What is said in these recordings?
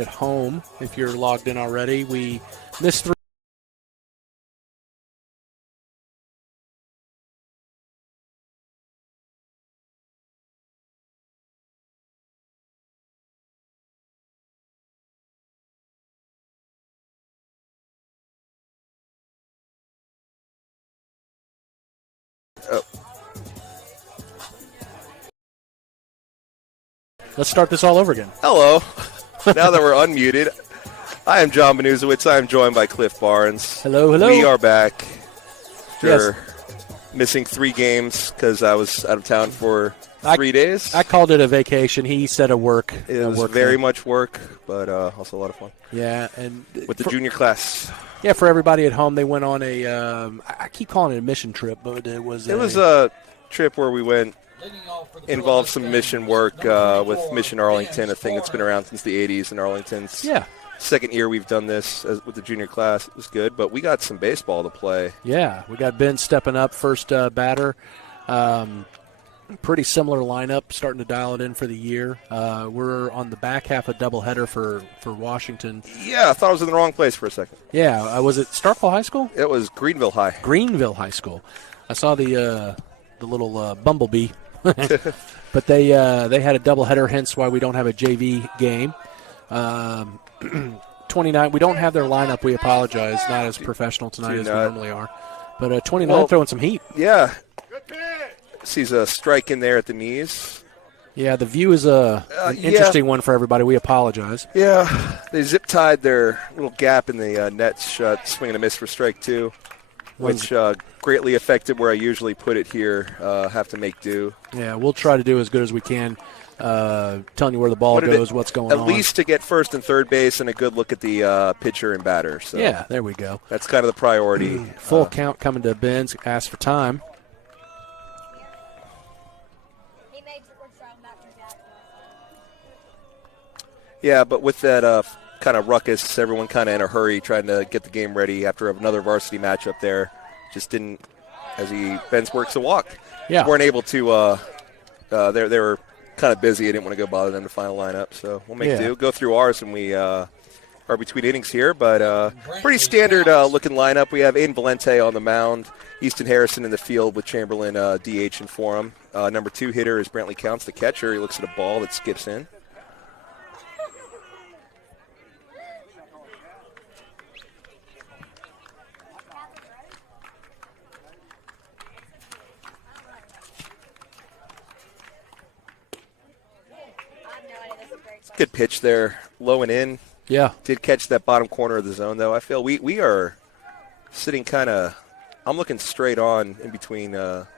at home, if you're logged in already. We missed 3. Let's start this all over again. Hello. Now that we're unmuted, I am John Benuzowitz. I am joined by Cliff Barnes. Hello, hello. We are back after Yes. missing 3 games because I was out of town for 3 days. I called it a vacation. He said a work. It was very much work, but also a lot of fun. Yeah, and with the junior class. Yeah, for everybody at home, they went on a. I keep calling it a mission trip, but it was. It was a trip where we went. Involved some mission work with Mission Arlington. I think it's been around since the 80s in Arlington's. Yeah. Second year we've done this with the junior class. It was good, but we got some baseball to play. Yeah, we got Ben stepping up, first batter. Pretty similar lineup, starting to dial it in for the year. We're on the back half of doubleheader for Washington. Yeah, I thought I was in the wrong place for a second. Yeah, was it Starkville High School? It was Greenville High. Greenville High School. I saw the little bumblebee. But they had a doubleheader, hence why we don't have a JV game. 29, we don't have their lineup. We apologize. Not as professional tonight as we normally are. But 29 throwing some heat. Yeah. Sees a strike in there at the knees. Yeah, the view is an interesting one for everybody. We apologize. Yeah, they zip-tied their little gap in the nets shut, swing and a miss for strike 2. Which greatly affected where I usually put it here. Have to make do. Yeah, we'll try to do as good as we can, telling you where the ball goes, what's going on. At least to get first and third base and a good look at the pitcher and batter. So yeah, there we go. That's kind of the priority. Full count coming to Ben's. Ask for time. Yeah, but with that kind of ruckus, everyone kind of in a hurry trying to get the game ready after another varsity matchup there. Just didn't, Ben's works a walk. Yeah. Weren't able to, they were kind of busy. I didn't want to go bother them to final lineup. So we'll make do. Go through ours and we are between innings here. But pretty standard looking lineup. We have Aiden Valente on the mound. Easton Harrison in the field with Chamberlain DH and for him. Number 2 hitter is Brantley Counts, the catcher. He looks at a ball that skips in. Good pitch there, low and in. Yeah. Did catch that bottom corner of the zone, though. I feel we are sitting kind of – I'm looking straight on in between the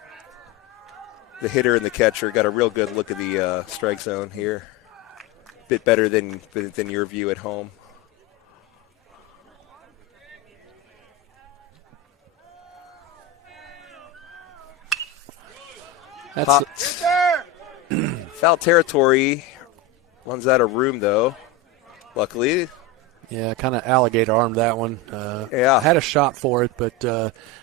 hitter and the catcher. Got a real good look at the strike zone here. Bit better than your view at home. That's foul territory. One's out of room, though, luckily. Yeah, kind of alligator armed that one. Yeah. Had a shot for it, but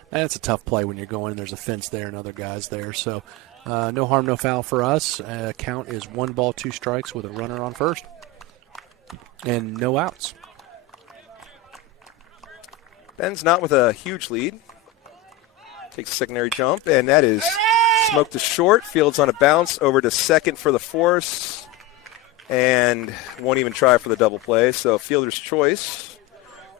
that's a tough play when you're going and there's a fence there and other guys there. So no harm, no foul for us. Count is 1 ball, 2 strikes with a runner on first. And no outs. Ben's not with a huge lead. Takes a secondary jump, and that is smoked to short. Fields on a bounce over to second for the force. And won't even try for the double play. So fielder's choice.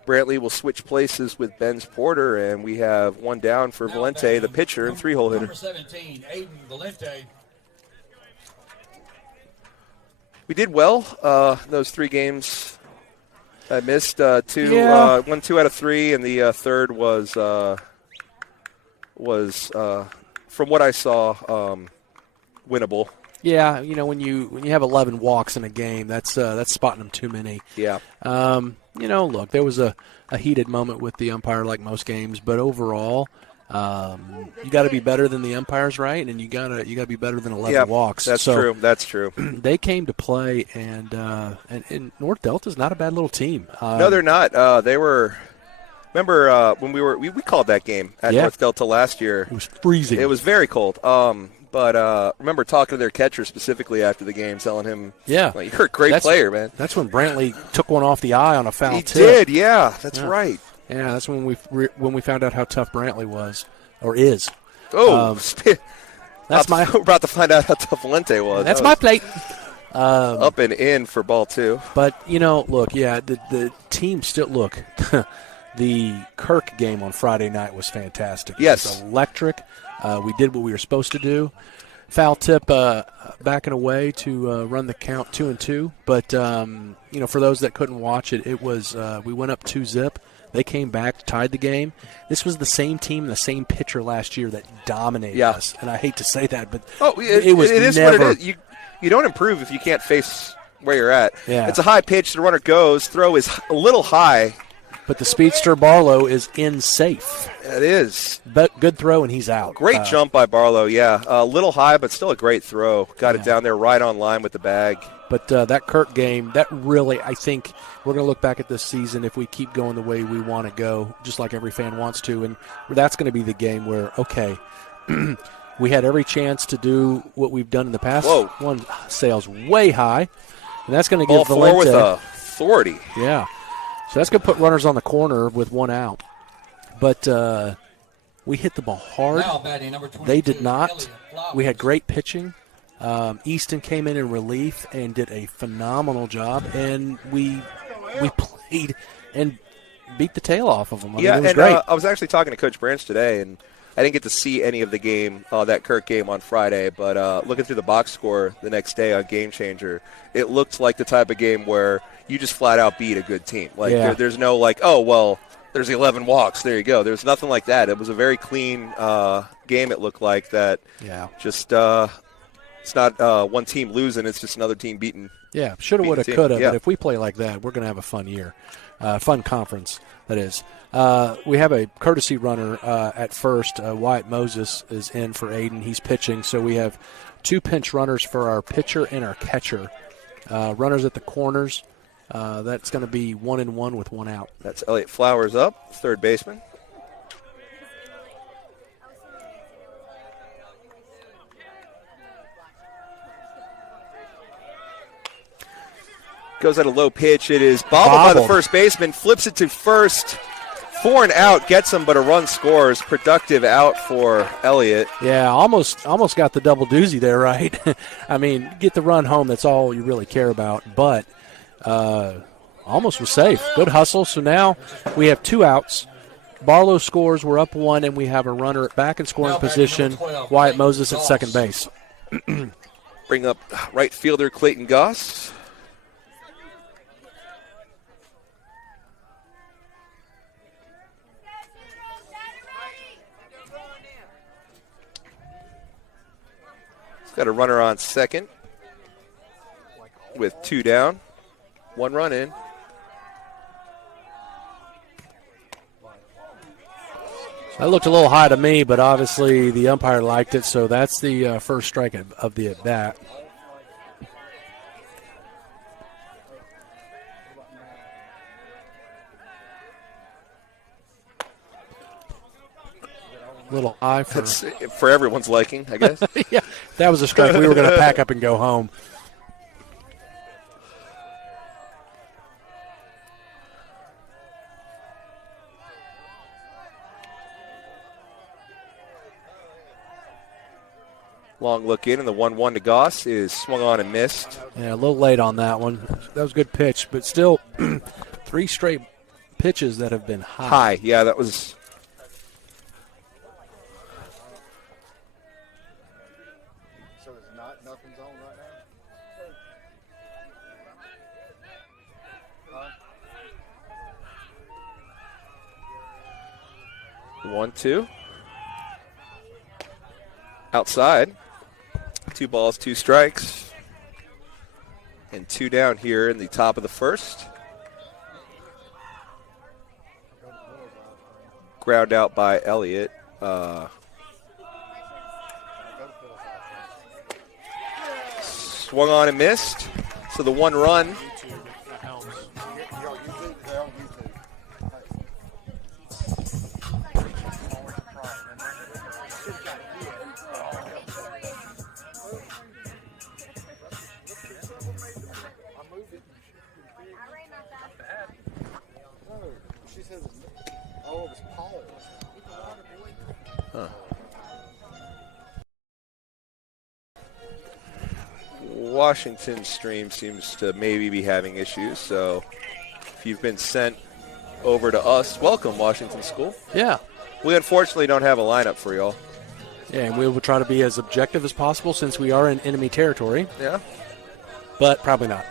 Brantley will switch places with Ben's Porter, and we have 1 down for Valente, the pitcher, and 3-hole hitter. Number 17, Aiden Valente. We did well those 3 games. I missed 2, 2 out of 3, and the third was from what I saw winnable. Yeah, when you have 11 walks in a game, that's spotting them too many. Yeah. Look, there was a heated moment with the umpire like most games, but overall, you got to be better than the umpires, right? And you got to be better than 11 walks. That's true. That's true. They came to play, and North Delta's not a bad little team. No, they're not. They were. Remember when we called that game at North Delta last year? It was freezing. It was very cold. But remember talking to their catcher specifically after the game, telling him, like, you're a great player, man. That's when Brantley took one off the eye on a foul tip. He did, yeah. That's right. Yeah, that's when we found out how tough Brantley was or is. Oh, we're about to find out how tough Valente was. That's my plate. Up and in for ball 2. But, look, the team still – look, the Kirk game on Friday night was fantastic. Yes. It was electric. We did what we were supposed to do. Foul tip backing away to run the count 2-2. But, for those that couldn't watch it, it was we went up 2-0. They came back, tied the game. This was the same team, the same pitcher last year that dominated us. And I hate to say that, but it is what it is. You don't improve if you can't face where you're at. Yeah. It's a high pitch. The runner goes. Throw is a little high. But the speedster Barlow is in safe. It is. But good throw, and he's out. Great jump by Barlow, yeah. A little high, but still a great throw. Got it down there right on line with the bag. But that Kirk game, that really, I think we're going to look back at this season if we keep going the way we want to go, just like every fan wants to. And that's going to be the game where, okay, we had every chance to do what we've done in the past. Whoa. One sails way high, and that's going to give Ball Valente. 4 with authority. Yeah. So that's going to put runners on the corner with one out. But we hit the ball hard. They did not. We had great pitching. Easton came in relief and did a phenomenal job, and we played and beat the tail off of them. I mean, it was great. I was actually talking to Coach Branch today, and I didn't get to see any of the game, that Kirk game on Friday, but looking through the box score the next day on Game Changer, it looked like the type of game where you just flat out beat a good team. Like there's no like, oh, well, there's 11 walks. There you go. There's nothing like that. It was a very clean game, it looked like, that just it's not one team losing. It's just another team beating. Yeah, shoulda, woulda, coulda. But if we play like that, we're going to have a fun year, fun conference, that is. We have a courtesy runner at first. Wyatt Moses is in for Aiden. He's pitching. So we have 2 pinch runners for our pitcher and our catcher. Runners at the corners. That's going to be 1-1 with 1 out. That's Elliot Flowers up, third baseman. Goes at a low pitch. It is bobbled by the first baseman. Flips it to first. 4 and out. Gets him, but a run scores. Productive out for Elliott. Yeah, almost got the double doozy there, right? I mean, get the run home. That's all you really care about. But almost was safe. Good hustle. So now we have 2 outs. Barlow scores. We're up 1, and we have a runner back in scoring position. Wyatt Moses at second base. Bring up right fielder Clayton Goss. Got a runner on second with 2 down, 1 run in. That looked a little high to me, but obviously the umpire liked it, so that's the first strike of the at-bat. Little high for everyone's liking, I guess. Yeah, if that was a strike, we were going to pack up and go home. Long look in, and the 1-1 to Goss is swung on and missed. Yeah, a little late on that one. That was a good pitch, but still 3 straight pitches that have been high. High, yeah, that was... Nothing's on right now. 1-2. Outside. 2 balls, 2 strikes. And 2 down here in the top of the first. Ground out by Elliott. Swung on and missed. So the 1 run. Washington stream seems to maybe be having issues, so if you've been sent over to us, welcome, Washington School. Yeah. We unfortunately don't have a lineup for y'all. Yeah, and we will try to be as objective as possible since we are in enemy territory. Yeah. But probably not.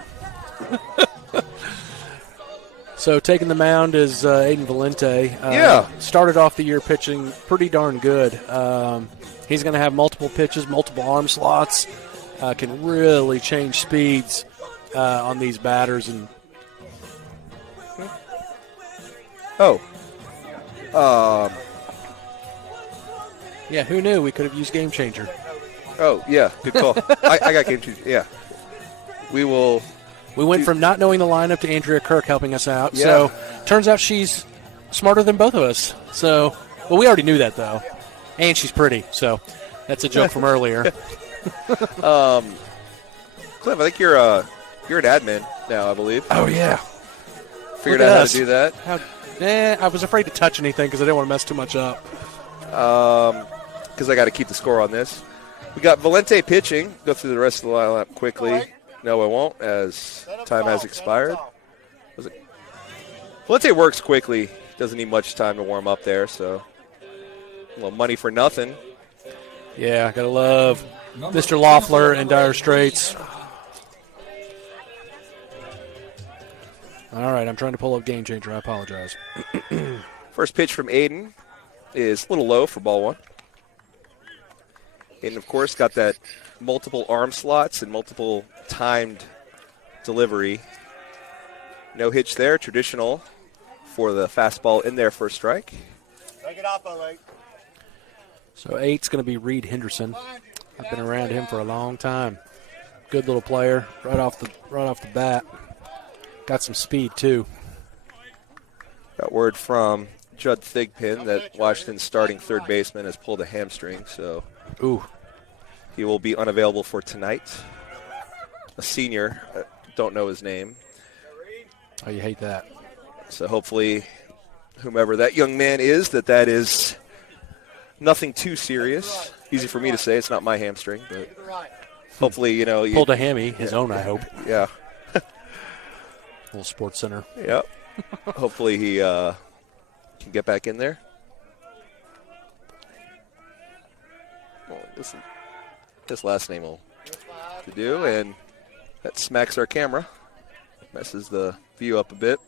So taking the mound is Aiden Valente. Started off the year pitching pretty darn good. He's going to have multiple pitches, multiple arm slots. Can really change speeds on these batters. And yeah, who knew we could have used Game Changer? Oh, yeah, good call. I got Game Changer, yeah. We went from not knowing the lineup to Andrea Kirk helping us out. Yeah. So turns out she's smarter than both of us. So, well, we already knew that, though. And she's pretty. So that's a joke from earlier. Cliff, I think you're an admin now, I believe. Oh, yeah. Figured out how to do that. I was afraid to touch anything because I didn't want to mess too much up. Because I got to keep the score on this. We got Valente pitching. Go through the rest of the lineup quickly. No, I won't, as time has expired. Valente works quickly. Doesn't need much time to warm up there, so a little money for nothing. Yeah, gotta love Mr. Loeffler and Dire Straits. All right, I'm trying to pull up Game Changer. I apologize. First pitch from Aiden is a little low for ball one. Aiden, of course, got that multiple arm slots and multiple timed delivery. No hitch there, traditional for the fastball in there for a strike. Take it off, Ollie. So 8's going to be Reed Henderson. I've been around him for a long time. Good little player, right off the bat. Got some speed too. Got word from Judd Thigpen that Washington's starting third baseman has pulled a hamstring, so he will be unavailable for tonight. A senior, don't know his name. Oh, you hate that. So hopefully, whomever that young man is, that is nothing too serious. Easy for me to say, it's not my hamstring, but hopefully, you pulled a hammy, his own, I hope. Yeah. Little sports center. Yeah. Hopefully he can get back in there. Well, this last name will to do, and that smacks our camera. Messes the view up a bit.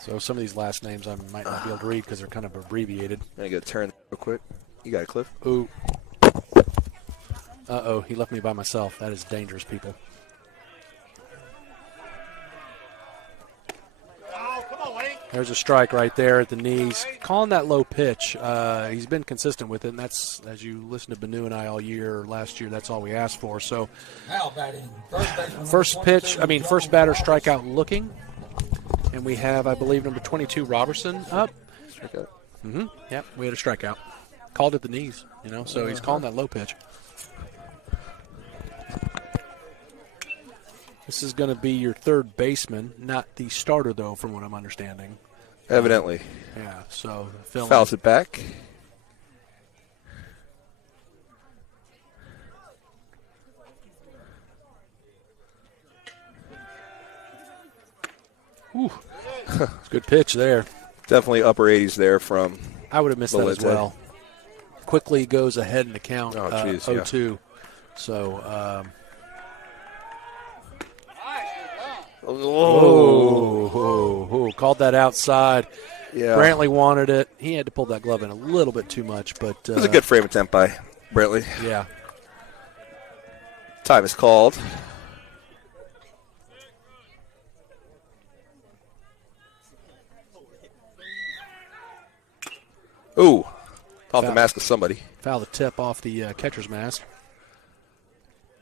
So some of these last names I might not be able to read because they're kind of abbreviated. I got to turn real quick. You got it, Cliff? Ooh. Uh-oh, he left me by myself. That is dangerous, people. There's a strike right there at the knees. Calling that low pitch. He's been consistent with it, and that's, as you listen to Benu and I all year, last year, that's all we asked for. So, first batter strikeout looking. And we have, I believe, number 22, Robertson, up. Strikeout. Mm-hmm. Yep, we had a strikeout. Called at the knees, so he's calling that low pitch. This is going to be your third baseman, not the starter, though, from what I'm understanding. Evidently. Yeah, so fouls it back. Ooh. Good pitch there. Definitely upper 80s there from I would have missed that as well. Quickly goes ahead in the count, 0-2. Yeah. So, called that outside. Yeah. Brantley wanted it. He had to pull that glove in a little bit too much, but it was a good frame attempt by Brantley. Yeah. Time is called. Ooh, off the mask of somebody. Foul the tip off the catcher's mask.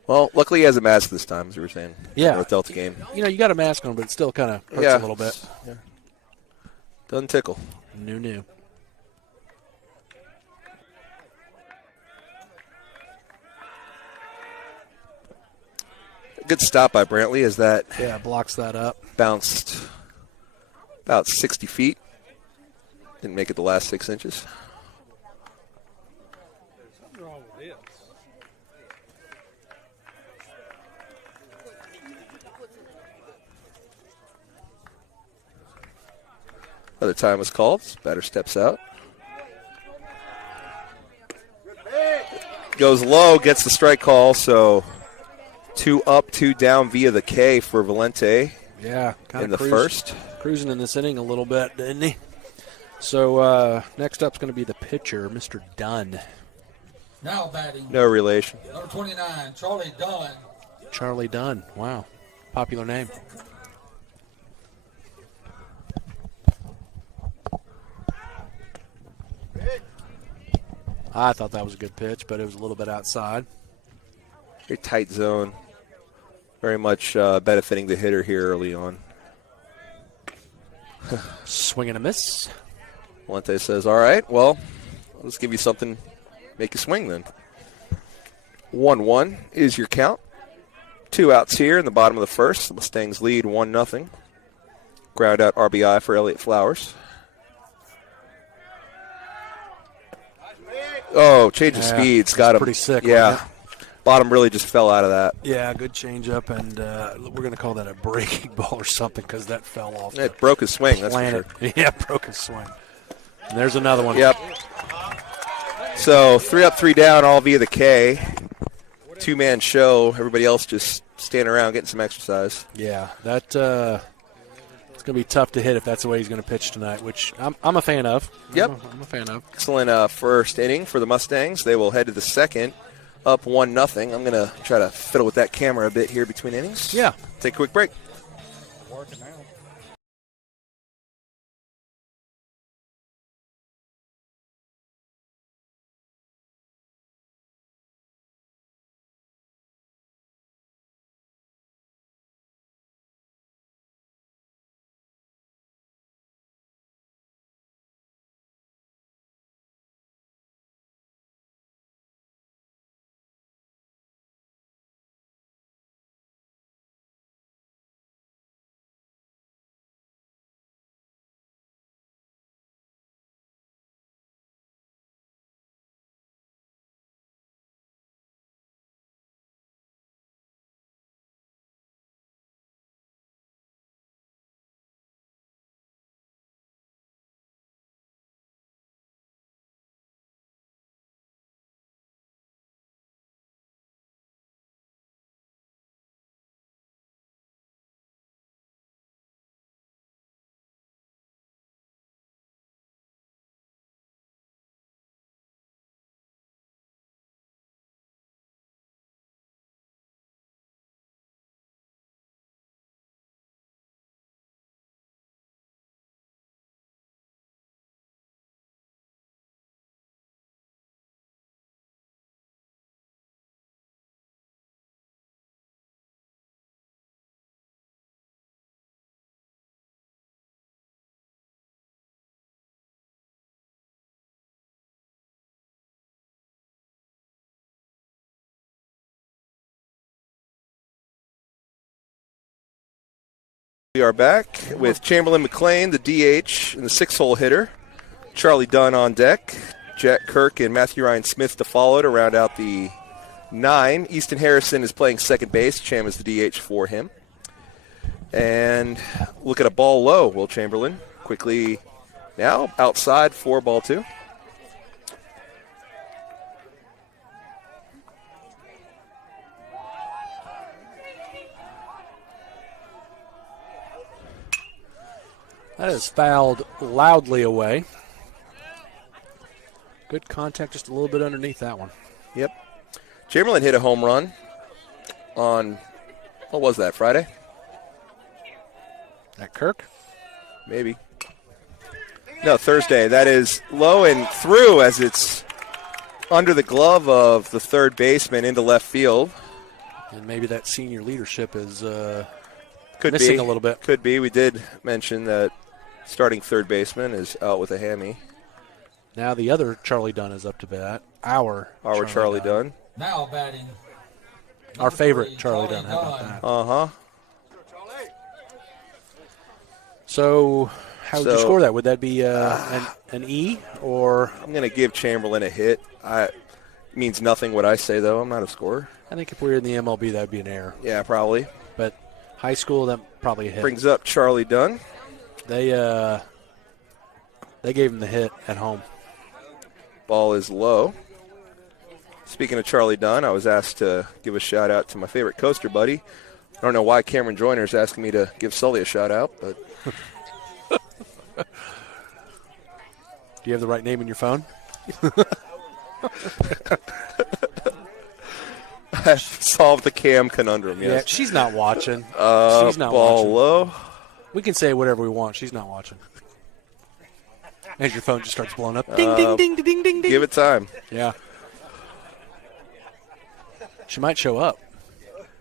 Well, luckily he has a mask this time, as you were saying. Yeah. North Delta game. You got a mask on, but it still kind of hurts a little bit. Yeah. Doesn't tickle. New. Good stop by Brantley as that blocks that up. Bounced about 60 feet. Didn't make it the last 6 inches. Another time was called. Batter steps out. Goes low, gets the strike call, so 2 up, 2 down via the K for Valente. Yeah, kind in of the first. Cruising in this inning a little bit, didn't he? So next up's going to be the pitcher, Mr. Dunn. Now batting. No relation. Number 29, Charlie Dunn. Charlie Dunn. Wow. Popular name. I thought that was a good pitch, but it was a little bit outside. Very tight zone. Very much benefiting the hitter here early on. Swing and a miss. Valente says, all right, well, let's give you something, make you swing then. 1-1 is your count. 2 outs here in the bottom of the first. The Mustangs lead 1-0. Ground out RBI for Elliott Flowers. Oh, change of speeds. Got him. Pretty sick. Yeah. Bottom really just fell out of that. Yeah, good changeup, and we're going to call that a breaking ball or something because that fell off. It broke his swing, that's planet. for sure. Yeah, broke his swing. And there's another one. Yep. So 3 up, 3 down, all via the K. 2-man show. Everybody else just standing around getting some exercise. Yeah, that it's going to be tough to hit if that's the way he's going to pitch tonight, which I'm a fan of. Yep. I'm a fan of. Excellent first inning for the Mustangs. They will head to the second, up 1-0. I'm going to try to fiddle with that camera a bit here between innings. Yeah. Take a quick break. Working out. We are back with Chamberlain McLean, the DH, and the 6-hole hitter. Charlie Dunn on deck. Jack Kirk and Matthew Ryan Smith to follow to round out the 9. Easton Harrison is playing second base. Cham is the DH for him. And look at a ball low, Will Chamberlain. Quickly now, outside for ball 2. That is fouled loudly away. Good contact, just a little bit underneath that one. Yep. Chamberlain hit a home run on, what was that, Friday? That Kirk? Maybe. No, Thursday. That is low and through as it's under the glove of the third baseman into left field. And maybe that senior leadership is Could missing be a little bit. Could be. We did mention that starting third baseman is out with a hammy. Now the other Charlie Dunn is up to bat. Our Charlie Dunn. Now batting. Our favorite 3, Charlie Dunn. How about that? Uh-huh. So how would you So- score that? Would that be an E or? I'm going to give Chamberlain a hit. Means nothing what I say, though. I'm not a scorer. I think if we were in the MLB, that would be an error. Yeah, probably. But high school, that probably a hit. Brings up Charlie Dunn. They They gave him the hit at home. Ball is low. Speaking of Charlie Dunn, I was asked to give a shout-out to my favorite coaster buddy. I don't know why Cameron Joyner is asking me to give Sully a shout-out, but... Do you have the right name in your phone? I solved the Cam conundrum, Yeah, yes. she's not watching. She's not Ball watching. low. We can say whatever we want. She's not watching. As your phone just starts blowing up. Ding, ding, ding, ding, ding, ding. Give it time. Yeah. She might show up.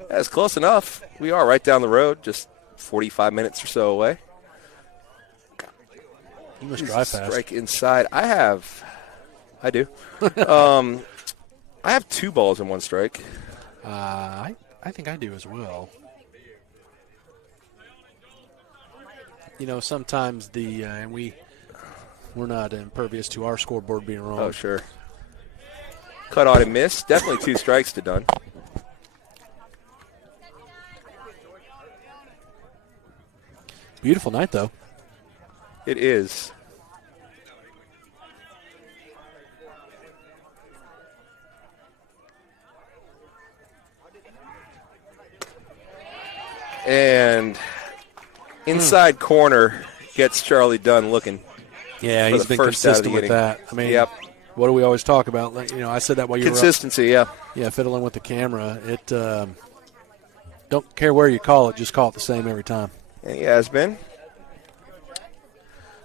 That's close enough. We are right down the road, just 45 minutes or so away. You must drive fast. Strike inside. I do. I have 2 balls and 1 strike. I think I do as well. You know, sometimes we're not impervious to our scoreboard being wrong. Oh, sure. Cut on and miss. Definitely 2 strikes to Dunn. Beautiful night, though. It is. And inside corner gets Charlie Dunn looking. Yeah, For he's the been first out of the consistent with inning. that. I mean, Yep. what do we always talk about? Like, you know, I said that while you Consistency, yeah. were fiddling with the camera. It don't care where you call it, just call it the same every time. And he has been.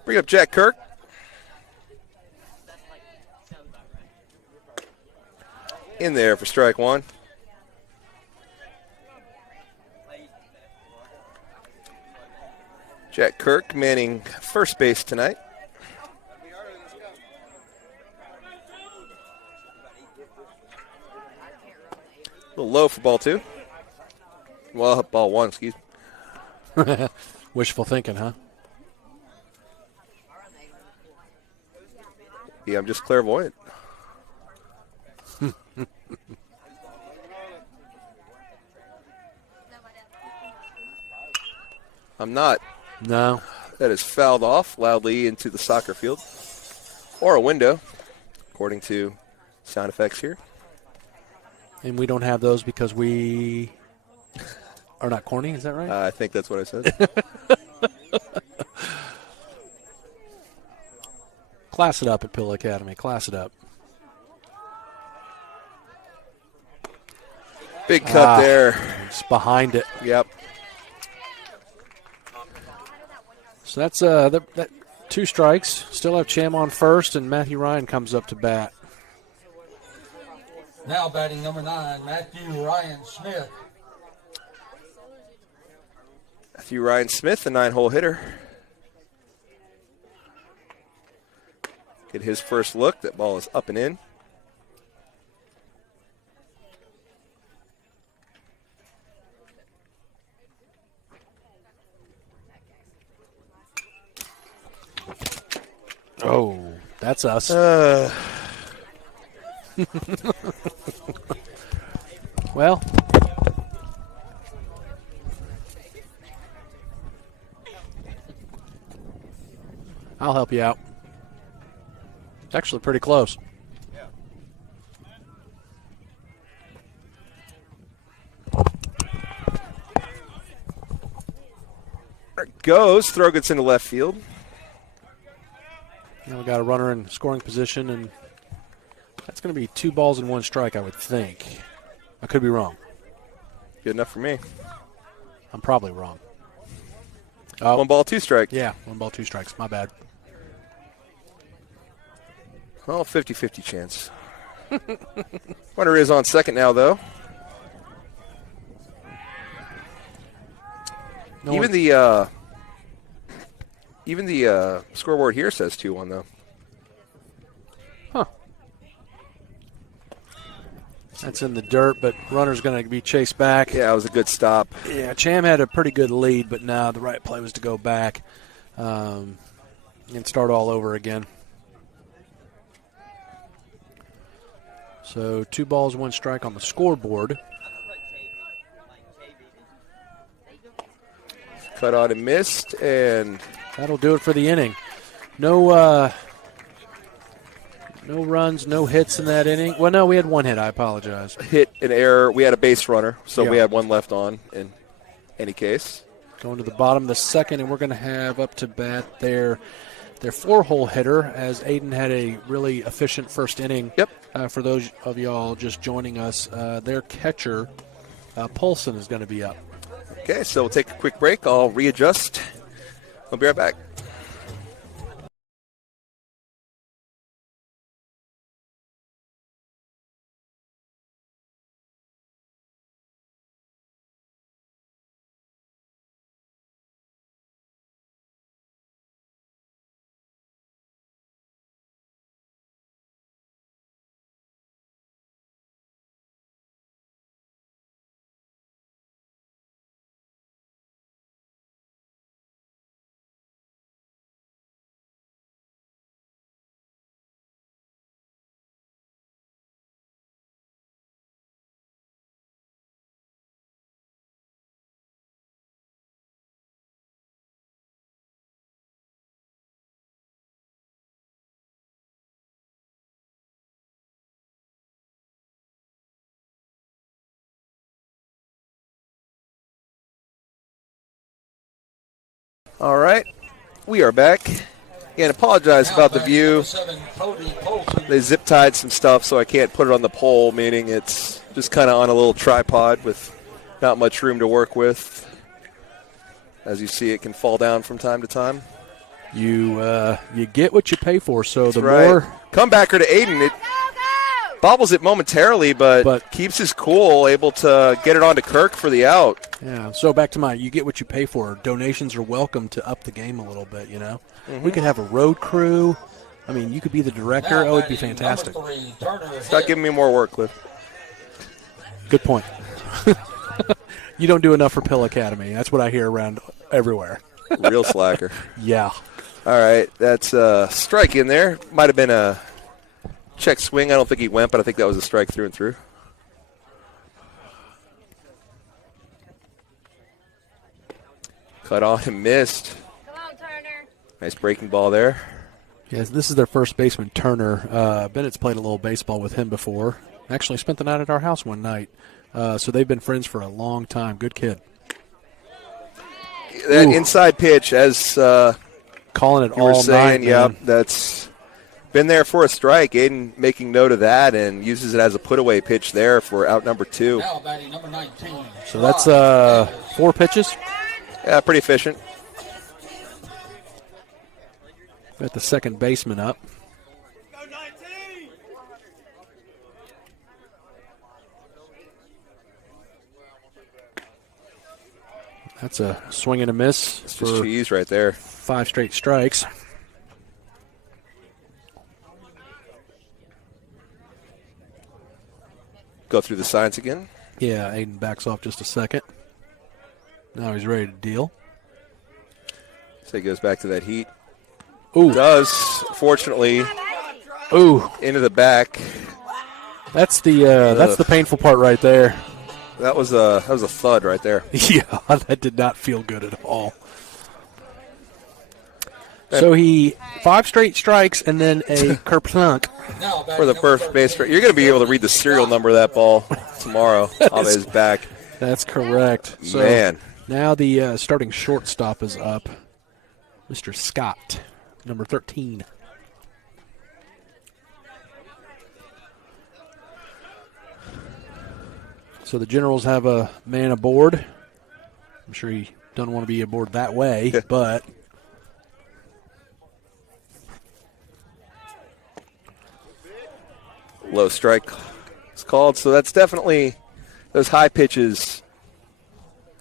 Bring up Jack Kirk. In there for strike 1. Jack Kirk manning first base tonight. A little low for ball 2. Well, ball 1, excuse me. Wishful thinking, huh? Yeah, I'm just clairvoyant. I'm not. No. That is fouled off loudly into the soccer field. Or a window, according to sound effects here. And we don't have those because we are not corny, is that right? I think that's what I said. Class it up at Pill Academy. Class it up. Big cut there. It's behind it. Yep. So that's that 2 strikes. Still have Cham on first, and Matthew Ryan comes up to bat. Now batting number 9, Matthew Ryan Smith. Matthew Ryan Smith, the 9-hole hitter. Get his first look. That ball is up and in. Oh, that's us. Well, I'll help you out. It's actually pretty close. There it goes. Throw gets into left field. Now we got a runner in scoring position, and that's going to be 2 balls and 1 strike, I would think. I could be wrong. Good enough for me. I'm probably wrong. Oh, 1 ball, 2 strike. yeah, 1 ball, 2 strikes. My bad. Well, 50-50 chance. Runner is on second now, though. Even the scoreboard here says 2-1, though. Huh. That's in the dirt, but runner's going to be chased back. Yeah, it was a good stop. Yeah, Cham had a pretty good lead, but now the right play was to go back and start all over again. So 2 balls, 1 strike on the scoreboard. Cut on and missed, and That'll do it for the inning. No runs, no hits in that inning. Well, no, we had one hit. I apologize. Hit an error. We had a base runner, so Yeah. we had one left on in any case. Going to the bottom of the second, and we're going to have up to bat their 4-hole hitter, as Aiden had a really efficient first inning. Yep. For those of y'all just joining us, their catcher, Polson, is going to be up. Okay, so we'll take a quick break. I'll readjust. We'll be right back. All right, we are back. Again, apologize about the view. They zip-tied some stuff, so I can't put it on the pole, meaning it's just kind of on a little tripod with not much room to work with. As you see, it can fall down from time to time. You get what you pay for, so That's the right. more... Comebacker to Aiden. It bobbles it momentarily, but keeps his cool, able to get it on to Kirk for the out. Yeah, so back to you get what you pay for. Donations are welcome to up the game a little bit, you know. We could have a road crew. I mean, you could be the director. Oh, it would be fantastic. Stop giving me more work, Cliff. Good point. You don't do enough for Pill Academy. That's what I hear around everywhere. Real slacker. Yeah. All right, that's a strike in there. Might have been a check swing. I don't think he went, but I think that was a strike through and through. Cut on and missed. Come on, Turner. Nice breaking ball there. Yes, this is their first baseman, Turner. Bennett's played a little baseball with him before. Actually spent the night at our house one night. So they've been friends for a long time. Good kid. That inside pitch, as calling it you were all saying, night, yeah, man. that's been there for a strike. Aiden making note of that and uses it as a put-away pitch there for out number 2. Now batting number 19. So that's 4 pitches. Yeah, pretty efficient. Got the second baseman up. That's a swing and a miss. It's just cheese right there. 5 straight strikes. Go through the signs again. Yeah, Aiden backs off just a second. Now he's ready to deal. So he goes back to that heat. Ooh. Does, fortunately, Ooh. into the back. That's the painful part right there. That was a thud right there. Yeah, that did not feel good at all. So he 5 straight strikes and then a kerplunk. For the first base. You're going to be able to read the serial number of that ball tomorrow on his back. That's correct. So Man. now the starting shortstop is up. Mr. Scott, number 13. So the Generals have a man aboard. I'm sure he doesn't want to be aboard that way, but Low strike is called. So that's definitely those high pitches.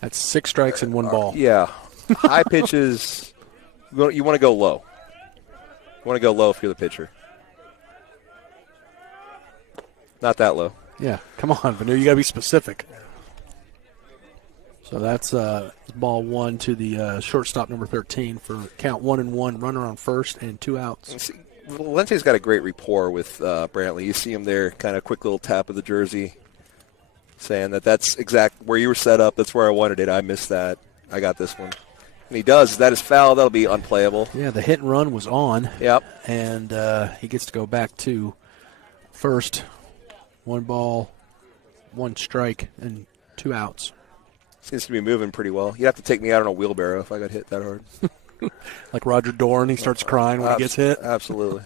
that's 6 strikes and 1 ball. Yeah. High pitches, you want to go low. You want to go low if you're the pitcher. Not that low. Yeah, come on, Vanu, you got to be specific. So that's ball 1 to the shortstop, number 13, for count 1-1, runner on first and 2 outs. Valente's got a great rapport with Brantley. You see him there, kind of quick little tap of the jersey, saying that's exact where you were set up. That's where I wanted it. I missed that. I got this one. And he does. That is foul. That'll be unplayable. Yeah, the hit and run was on. Yep. And he gets to go back to first. 1 ball, 1 strike, and 2 outs. Seems to be moving pretty well. You'd have to take me out on a wheelbarrow if I got hit that hard. Like Roger Dorn, he starts crying when he gets hit. Absolutely.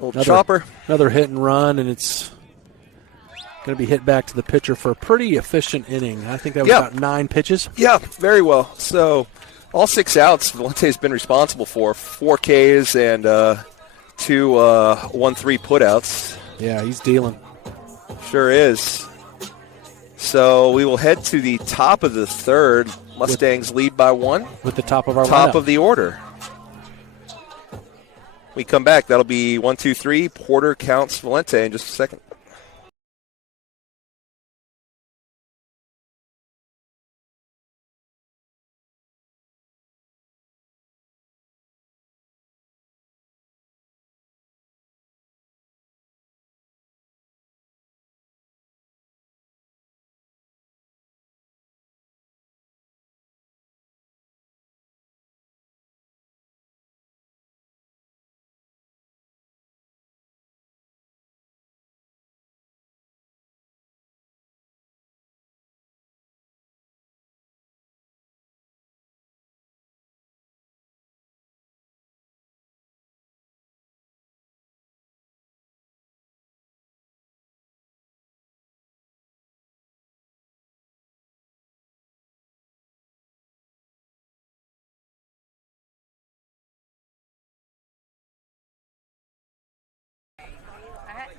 Old chopper. Another hit and run, and it's going to be hit back to the pitcher for a pretty efficient inning. I think that was about 9 pitches. Yeah, very well. So all 6 outs Valente's been responsible for. 4 Ks and 2 1-3 putouts. Yeah, he's dealing. Sure is. So we will head to the top of the third. Mustangs lead by 1. With the top of our top lineup. of the order. We come back. That'll be 1, 2, 3. Porter counts Valente in just a second.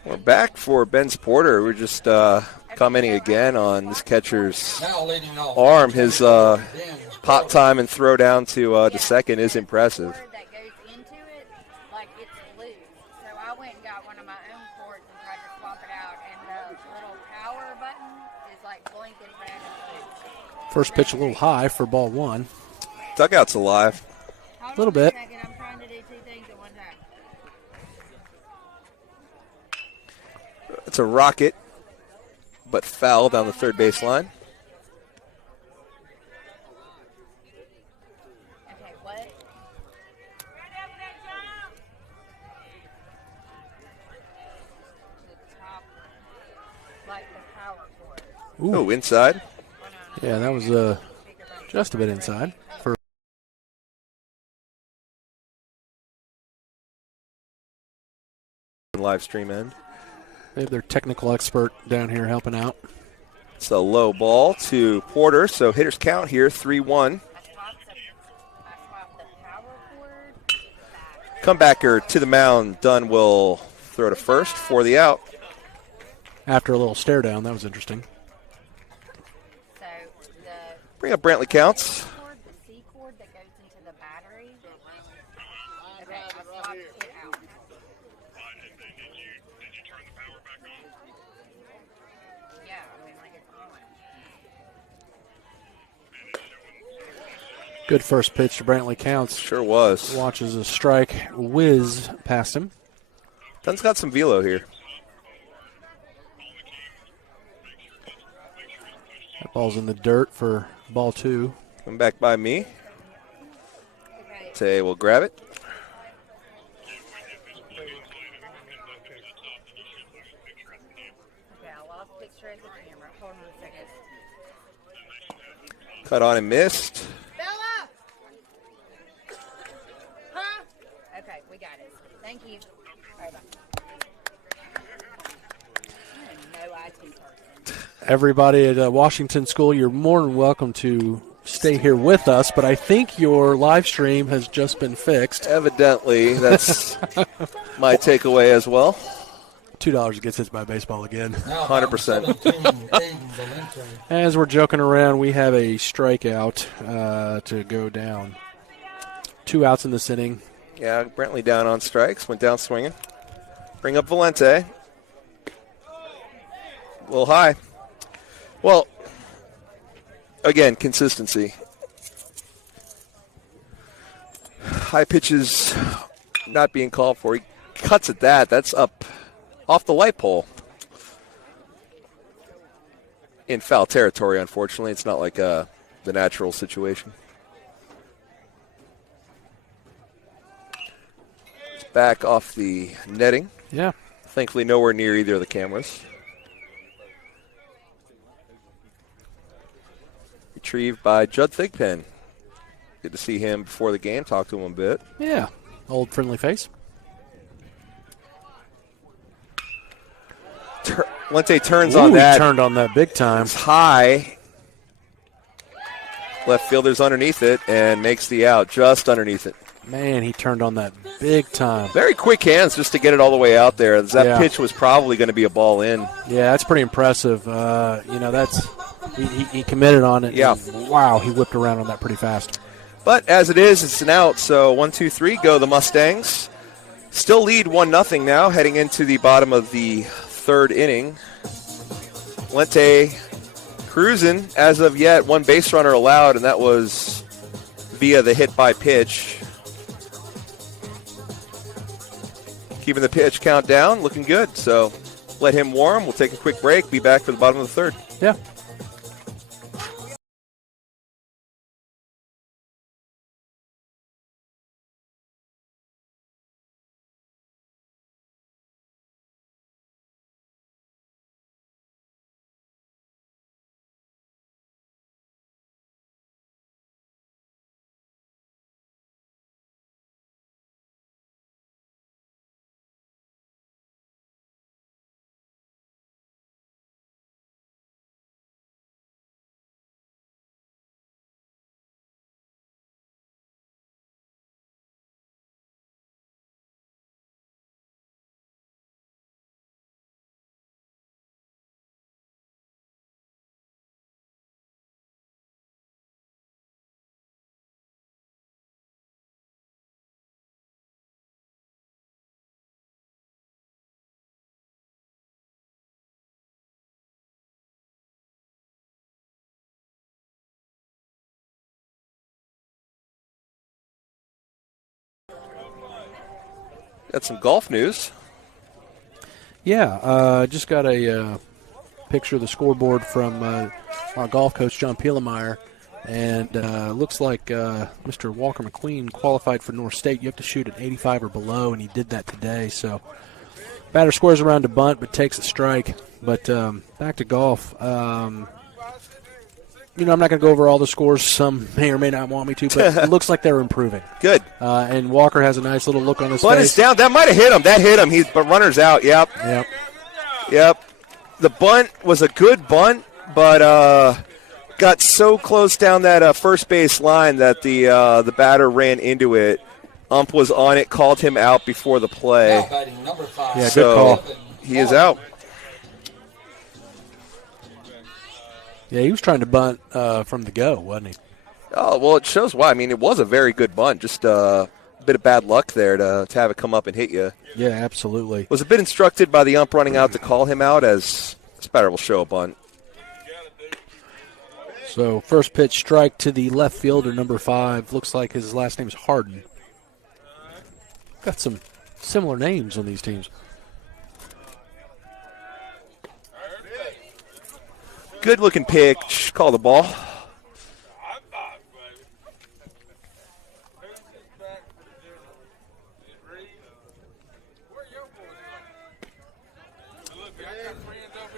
We're back for Ben's Porter. We're just commenting again on this catcher's arm. His pop time and throw down to second is impressive. That goes into it, like it's loose. So I went and got one of my own cords and tried to swap it out, and the little power button is like blinking red and blue. First pitch a little high for ball 1. Dugout's alive. A little bit. I'm trying to do 2 things at one time. It's a rocket, but foul down the third baseline. Okay, what? The top, like the power cord. Ooh, inside. Yeah, that was just a bit inside. For live stream end. They have their technical expert down here helping out. It's a low ball to Porter, so hitters count here, 3-1. Comebacker to the mound. Dunn will throw to first for the out. After a little stare down, that was interesting. So Bring up Brantley counts. the C cord that goes into the battery. Okay, I swapped it out. Yeah, I mean, like it's on. Good first pitch to Brantley Counts. Sure was. Watches a strike whiz past him. Dunn's got some velo here. That ball's in the dirt for ball 2. Come back by me. Okay. Say we'll grab it. Okay, I lost picture of the camera. Hold on a second. Cut on and missed. Bella! Huh? Okay, we got it. Thank you. All right, bye. I am no IT person. Everybody at Washington School, you're more than welcome to stay here with us, but I think your live stream has just been fixed. Evidently, that's my takeaway as well. $2 gets hit by baseball again. 100%. As we're joking around, we have a strikeout to go down. 2 outs in this inning. Yeah, Brantley down on strikes. Went down swinging. Bring up Valente. A little high. Well, again, consistency. High pitches not being called for. He cuts at that. That's up off the light pole. In foul territory, unfortunately. It's not like the natural situation. It's back off the netting. Yeah. Thankfully, nowhere near either of the cameras. Retrieved by Judd Thigpen. Good to see him before the game. Talk to him a bit. Yeah. Old friendly face. Lente turns Ooh, on that. He turned on that big time. It's high. Left fielder's underneath it and makes the out just underneath it. Man, he turned on that big time. Very quick hands just to get it all the way out there. That pitch was probably going to be a ball in. Yeah, that's pretty impressive. That's he committed on it. Yeah. Wow, he whipped around on that pretty fast. But as it is, it's an out. So 1, 2, 3, go the Mustangs. Still lead 1-0 now, heading into the bottom of the third inning. Lente cruising. As of yet, one base runner allowed, and that was via the hit by pitch. Keeping the pitch count down, looking good. So let him warm. We'll take a quick break. Be back for the bottom of the third. Yeah. Got some golf news. Yeah, just got a picture of the scoreboard from our golf coach, John Pielemeyer, and looks like Mr. Walker McQueen qualified for North State. You have to shoot at 85 or below, and he did that today. So batter squares around to bunt, but takes a strike. But back to golf. I'm not going to go over all the scores. Some may or may not want me to, but it looks like they're improving. Good. And Walker has a nice little look on his Bunt face. is down. That might have hit him. That hit him. But runner's out. Yep. The bunt was a good bunt, but got so close down that first base line that the batter ran into it. Ump was on it, called him out before the play. Now batting number 5. Yeah, good call. He is out. Yeah, he was trying to bunt from the go, wasn't he? Oh, well, it shows why. I mean, it was a very good bunt. Just a bit of bad luck there to have it come up and hit you. Yeah, absolutely. Was a bit instructed by the ump running out to call him out, as this batter will show a bunt. So first pitch strike to the left fielder, number 5. Looks like his last name is Harden. Got some similar names on these teams. Good looking pitch. Call the ball.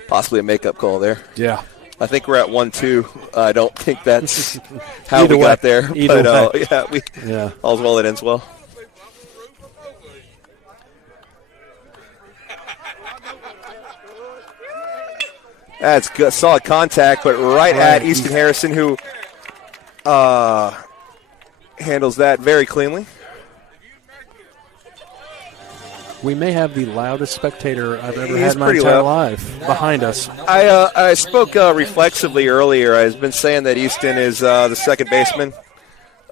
Possibly a makeup call there. Yeah. I think we're at 1-2. I don't think that's how Either we way. got there. Either But way. Yeah. all's well that ends well. That's good. Solid contact, but right at Easton Harrison, who handles that very cleanly. We may have the loudest spectator I've ever He's had in my pretty entire loud. life behind us. I spoke reflexively earlier. I've been saying that Easton is the second baseman,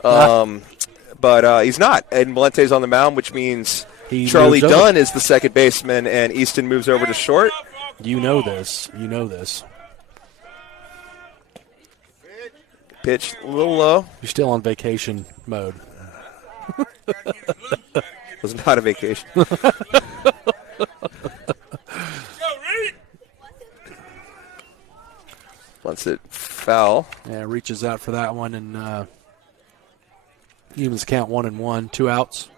but he's not. And Valente's on the mound, which means He Charlie moves over. Dunn is the second baseman, and Easton moves over to short. You know this. You know this. Pitch a little low. You're still on vacation mode. Was not a vacation. Once it foul. Yeah, reaches out for that one and evens count 1-1, 2 outs.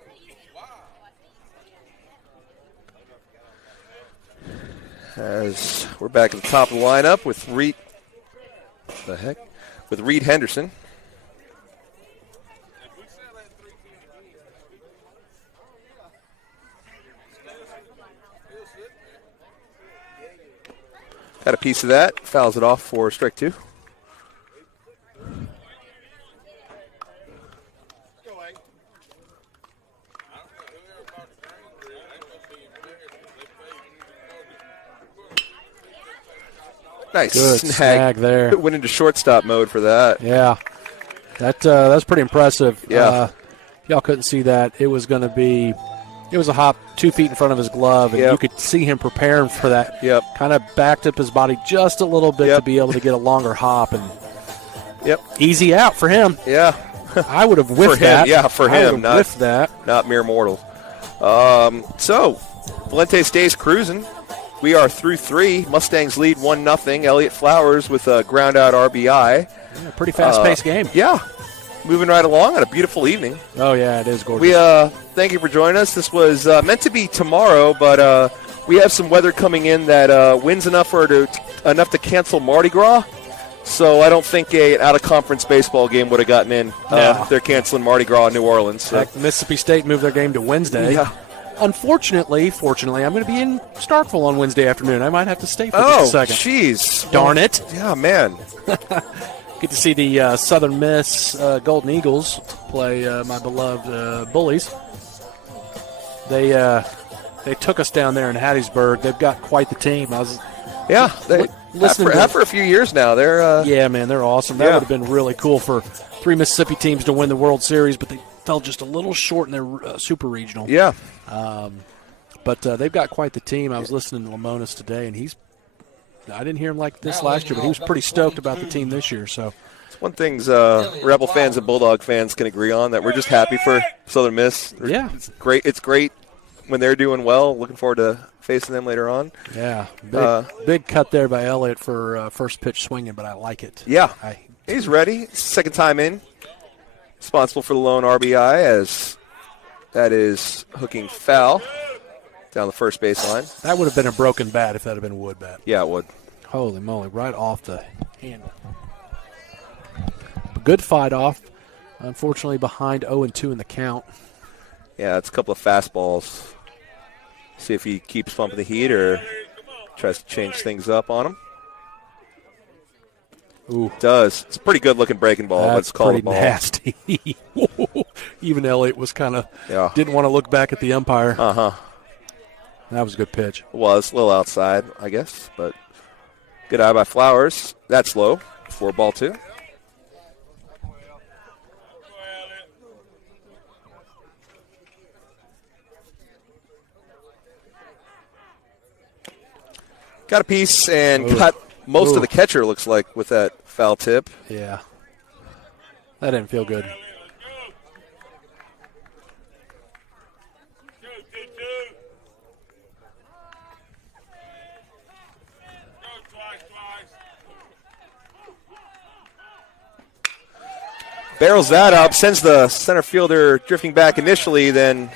As we're back at the top of the lineup with Reed. With Reed Henderson. Got a piece of that. Fouls it off for strike 2. Nice Good snag there. Went into shortstop mode for that. Yeah, that's pretty impressive. Yeah. Y'all couldn't see that. It was a hop 2 feet in front of his glove, and you could see him preparing for that. Yep. Kind of backed up his body just a little bit to be able to get a longer hop, and easy out for him. Yeah. I would have whiffed that. Yeah, for him, not mere mortal. So, Valente stays cruising. We are through 3. Mustangs lead 1-0. Elliott Flowers with a ground-out RBI. Yeah, pretty fast-paced game. Yeah. Moving right along on a beautiful evening. Oh, yeah, it is gorgeous. We thank you for joining us. This was meant to be tomorrow, but we have some weather coming in that winds enough to cancel Mardi Gras. So I don't think an out-of-conference baseball game would have gotten in. They're canceling Mardi Gras in New Orleans. So. Mississippi State moved their game to Wednesday. Yeah. Fortunately, I'm going to be in Starkville on Wednesday afternoon. I might have to stay for just a second. Oh, jeez. Darn it. Yeah, man. Get to see the Southern Miss Golden Eagles play my beloved Bullies. They took us down there in Hattiesburg. They've got quite the team. I was listening after a few years now. They're they're awesome. That would have been really cool for 3 Mississippi teams to win the World Series, but they fell just a little short in their super regional. Yeah. But they've got quite the team. I was listening to Lamonis today, and I didn't hear him like this last year, but he was pretty stoked about the team this year. So it's one thing Rebel fans and Bulldog fans can agree on, that we're just happy for Southern Miss. Yeah. It's great. It's great when they're doing well. Looking forward to facing them later on. Yeah. Big cut there by Elliott for first pitch swinging, but I like it. Yeah. He's ready. Second time in. Responsible for the lone RBI, as that is hooking foul down the first baseline. That would have been a broken bat if that had been a wood bat. Yeah, it would. Holy moly, right off the handle. Good fight off. Unfortunately, behind 0-2 in the count. Yeah, it's a couple of fastballs. See if he keeps pumping the heat or tries to change things up on him. Ooh. Does. It's a pretty good-looking breaking ball. That's Let's call pretty the ball. nasty. Even Elliott was kind of didn't want to look back at the umpire. Uh-huh. That was a good pitch. It was a little outside, I guess, but good eye by Flowers. That's low for ball 2. Got a piece and got most of the catcher, looks like, with that foul tip. Yeah. That didn't feel good. Barrels that up, sends the center fielder drifting back initially, then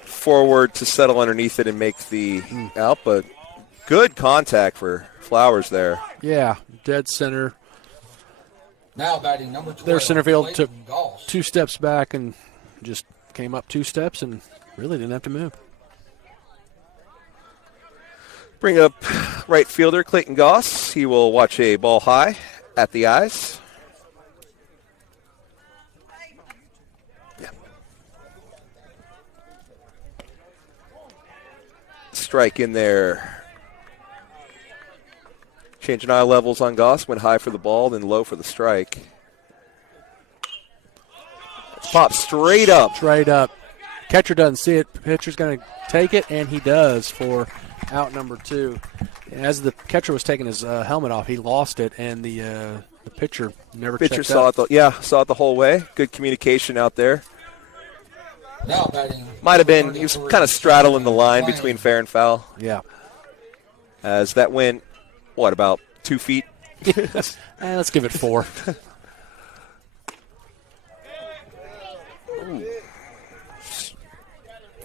forward to settle underneath it and make the out, but good contact for Flowers there. Yeah, dead center. Now batting number 12. Their center field took Clayton Goss. 2 steps back and just came up 2 steps and really didn't have to move. Bring up right fielder Clayton Goss. He will watch a ball high at the eyes. Yeah. Strike in there. Changing eye levels on Goss. Went high for the ball, then low for the strike. Pop straight up. Straight up. Catcher doesn't see it. Pitcher's going to take it, and he does for out number 2. As the catcher was taking his helmet off, he lost it, and the pitcher never checked Pitcher saw it. Saw it the whole way. Good communication out there. Now batting. Might have been. He was kind of straddling the line between fair and foul. Yeah. As that went, about 2 feet Let's give it 4.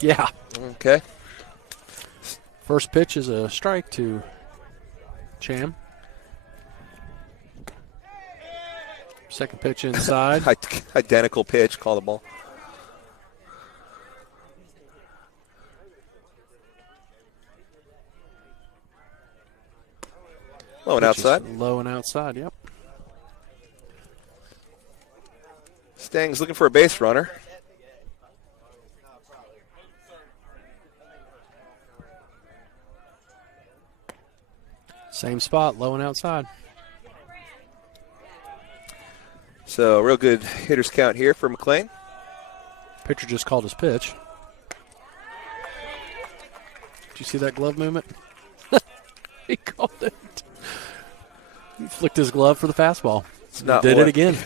Yeah. Okay. First pitch is a strike to Cham. Second pitch inside. Identical pitch. Call the ball. Low and outside. Low and outside, yep. Mustangs looking for a base runner. Same spot, low and outside. So real good hitters count here for McLean. Pitcher just called his pitch. Did you see that glove movement? He called it. He flicked his glove for the fastball. It's not did what- it again.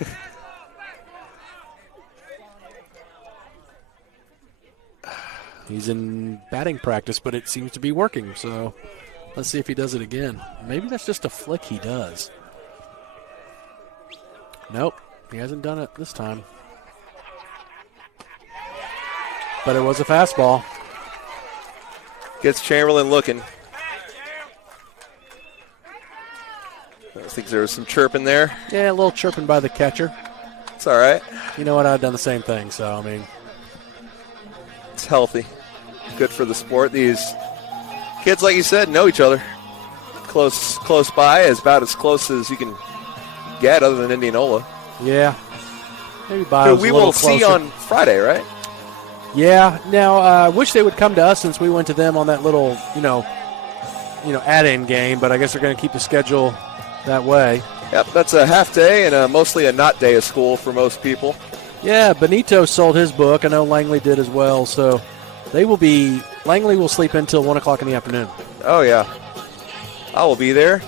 He's in batting practice, but it seems to be working. So let's see if he does it again. Maybe that's just a flick he does. Nope, he hasn't done it this time. But it was a fastball. Gets Chamberlain looking. I think there was some chirping there. Yeah, a little chirping by the catcher. It's all right. You know what? I've done the same thing. So, I mean, It's healthy. Good for the sport. These kids, like you said, know each other. Close by, is about as close as you can get other than Indianola. yeah. Maybe by Who we will see on Friday, right? Yeah. Now, I wish they would come to us since we went to them on that little, add-in game. But I guess they're going to keep the schedule that way. Yep, that's a half day and mostly a not day of school for most people. Yeah, Benito sold his book. I know Langley did as well. So Langley will sleep until 1 o'clock in the afternoon. Oh, yeah. I will be there.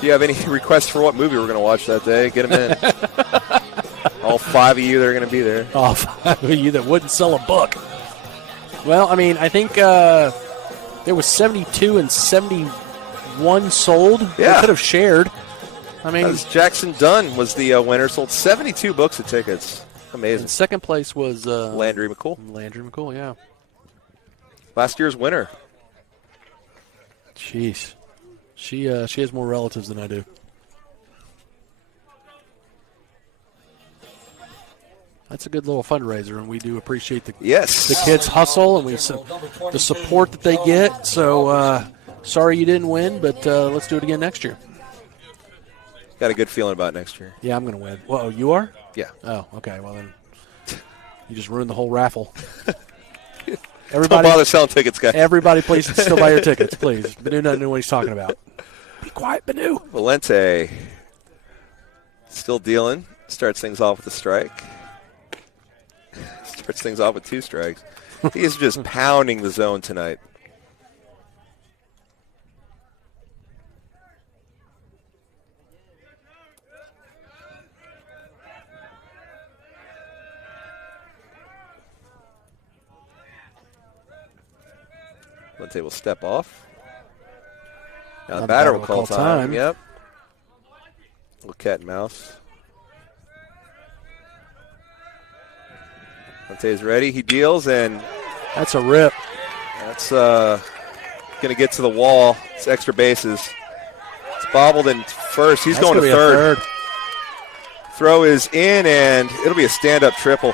Do you have any requests for what movie we're going to watch that day? Get them in. All 5 of you that are going to be there. All 5 of you that wouldn't sell a book. Well, I mean, I think there was 72 and 71 sold. Yeah. They could have shared. I mean, As Jackson Dunn was the winner, sold 72 books of tickets. Amazing. and second place was Landry McCool. Landry McCool, yeah. Last year's winner. Jeez. She has more relatives than I do. That's a good little fundraiser, and we do appreciate the Yes. kids' hustle and the support that they get. So sorry you didn't win, but let's do it again next year. Got a good feeling about next year. Yeah, I'm going to win. Well, you are? Yeah. Oh, okay. Well, then you just ruined the whole raffle. Don't Everybody, bother selling tickets, guys. everybody, please still buy your tickets, please. Banu doesn't know what he's talking about. Be quiet, Banu. Valente still dealing. Starts things off with a strike. Starts things off with 2 strikes. He is just pounding the zone tonight. Valente will step off. Now the batter will call time. Yep. Little cat and mouse. Valente is ready. He deals, and That's a rip. that's going to get to the wall. It's extra bases. It's bobbled in first. He's That's going gonna to be a third. Throw is in, and it'll be a stand-up triple.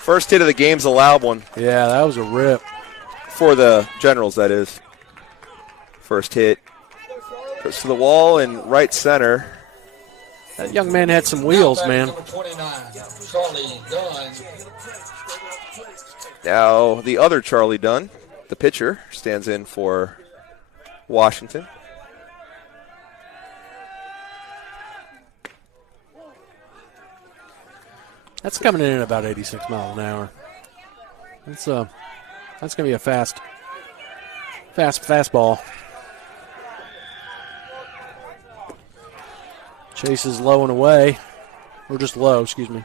First hit of the game's a loud one Yeah, that was a rip. for the Generals, that is. First hit. Goes to the wall in right center. That young man had some wheels, man. Number 29, Charlie Dunn. Now the other Charlie Dunn, the pitcher, stands in for Washington. That's coming in at about 86 miles an hour. That's going to be a fast fastball. Chase is low and away. Or just low, excuse me.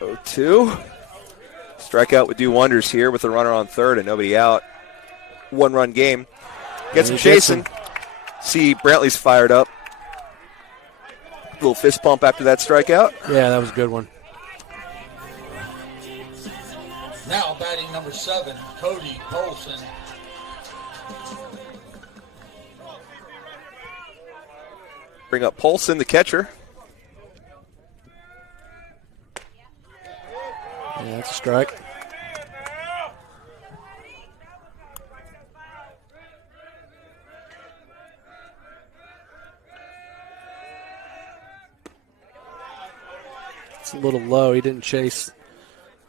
0-2. Strikeout would do wonders here with a runner on third and nobody out. 1-run game. Gets him He gets chasing. See, Brantley's fired up. Little fist pump after that strikeout. Yeah, that was a good one. Now batting number 7, Cody Polson. Bring up Polson, the catcher. Yeah, that's a strike. It's a little low. He didn't chase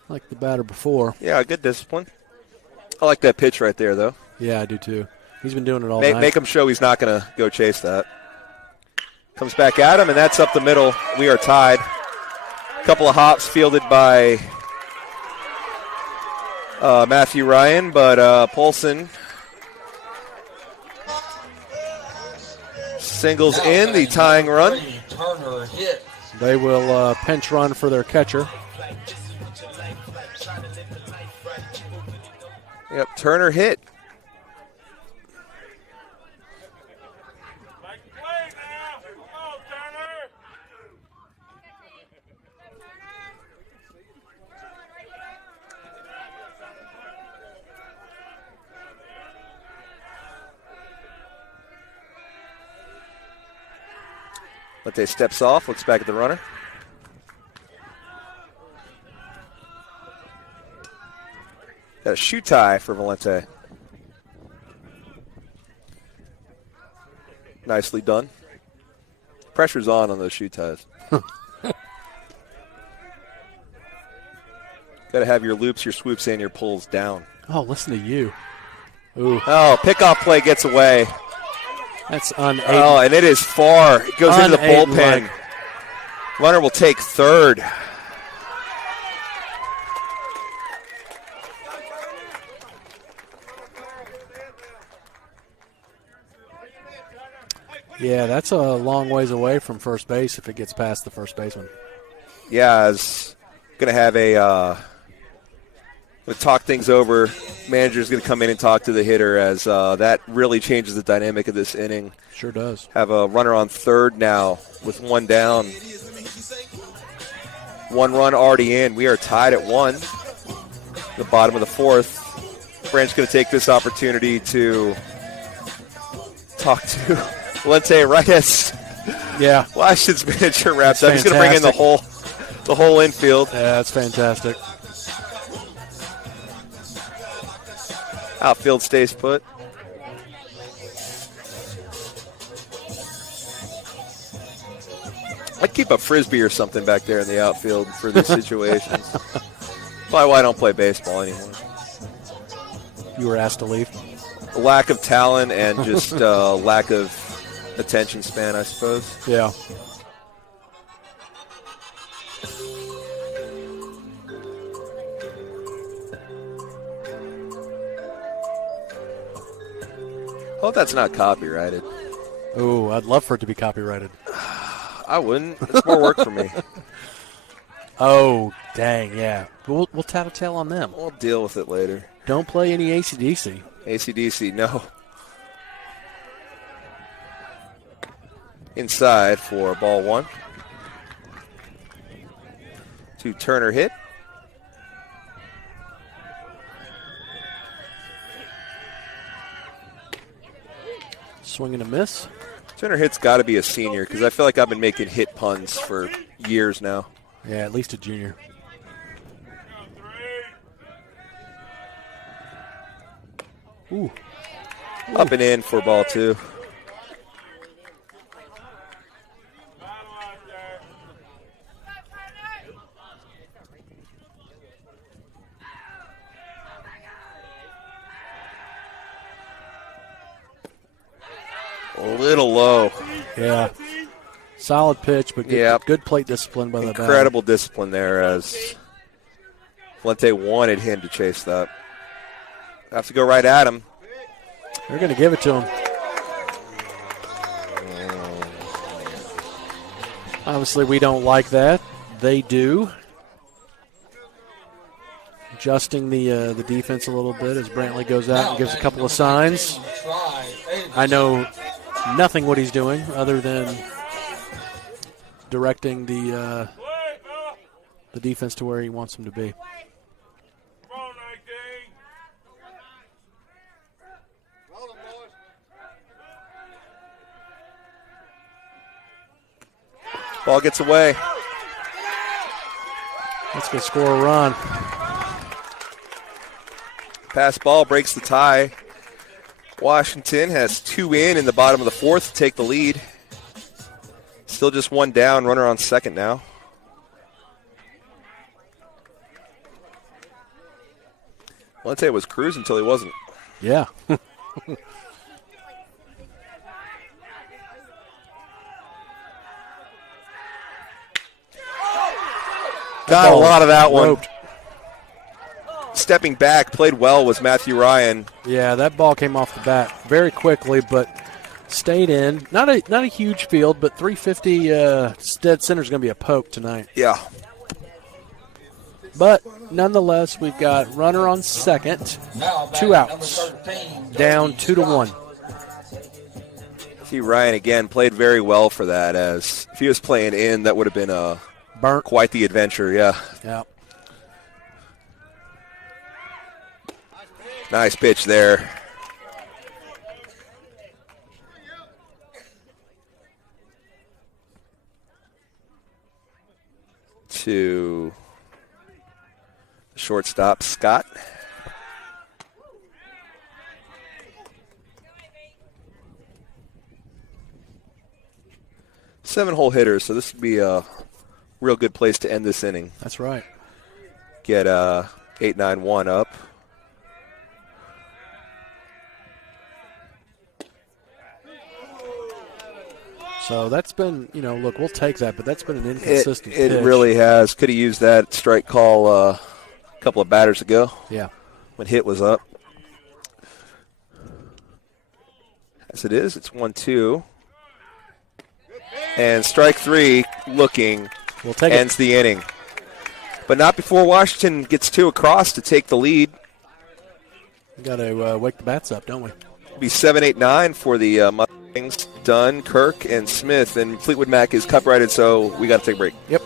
like the batter before. Yeah, good discipline. I like that pitch right there, though. Yeah, I do too. He's been doing it all night. Make him show he's not going to go chase that. Comes back at him, and that's up the middle. We are tied. A couple of hops fielded by Matthew Ryan, but Polson singles Now in the batting tying number run. 3, Turner hit. They will pinch run for their catcher. Yep, Turner hit. Lente steps off, looks back at the runner. Got a shoe tie for Valente. Nicely done. Pressure's on those shoe ties. Got to have your loops, your swoops, and your pulls down. Oh, listen to you. Ooh, Oh, pickoff play gets away. that's unaided. Oh, and it is far. It goes into the Unaided bullpen. run. Runner will take third. Yeah, that's a long ways away from first base if it gets past the first baseman. Yeah, is going to have we'll talk things over. Manager's going to come in and talk to the hitter as that really changes the dynamic of this inning. Sure does. Have a runner on third now with one down. 1 run already in. We are tied at 1. The bottom of the fourth. Brandt's going to take this opportunity to talk to Valente right as Yeah, Washington's manager wraps up. That's He's going to bring in the whole infield. yeah, that's fantastic. Outfield stays put. I'd keep a Frisbee or something back there in the outfield for these situations. Probably why I don't play baseball anymore. You were asked to leave. Lack of talent and just lack of attention span, I suppose. Yeah. Hope that's not copyrighted. Ooh, I'd love for it to be copyrighted. I wouldn't. It's more work for me. Oh, dang, yeah. We'll tattletale on them. We'll deal with it later. Don't play any AC/DC. AC/DC, no. Inside for ball 1. To Turner hit. Swing and a miss. Turner hit's got to be a senior because I feel like I've been making hit puns for years now. Yeah, at least a junior. Ooh. Up and in for ball 2. A little low. Yeah. Solid pitch, but good, Yep. good plate discipline by the batter. Incredible discipline there as Valente wanted him to chase that. Have to go right at him. They're going to give it to him. Obviously, we don't like that. They do. adjusting the defense a little bit as Brantley goes out and gives a couple of signs. I know nothing what he's doing other than directing the defense to where he wants them to be. Ball gets away. Let's go score a run. Pass ball breaks the tie. Washington has 2 in the bottom of the 4th to take the lead. Still just 1 down, runner on second now. Valente was cruising until he wasn't. Yeah. Got a lot of that one. Roped. Stepping back, played well was Matthew Ryan. Yeah, that ball came off the bat very quickly, but stayed in. Not a huge field, but 350 dead center is going to be a poke tonight. Yeah. But nonetheless, we've got runner on second, 2 outs, down 2-1. See, Ryan again played very well for that. As if he was playing in, that would have been Burnt. quite the adventure. Yeah. Yeah. Nice pitch there. To the shortstop, Scott. Seven-hole hitter, so this would be a real good place to end this inning. That's right. Get 8-9-1 up. So that's been, look, we'll take that, but that's been an inconsistent It pitch. really has. Could have used that strike call a couple of batters ago. Yeah. When hit was up. As it is, it's 1-2. And strike 3 looking We'll take ends the inning. But not before Washington gets 2 across to take the lead. We got to wake the bats up, don't we? It'll be 7-8-9 for the Mustangs. Dunn, Kirk, and Smith. And Fleetwood Mac is copyrighted, so we got to take a break. Yep.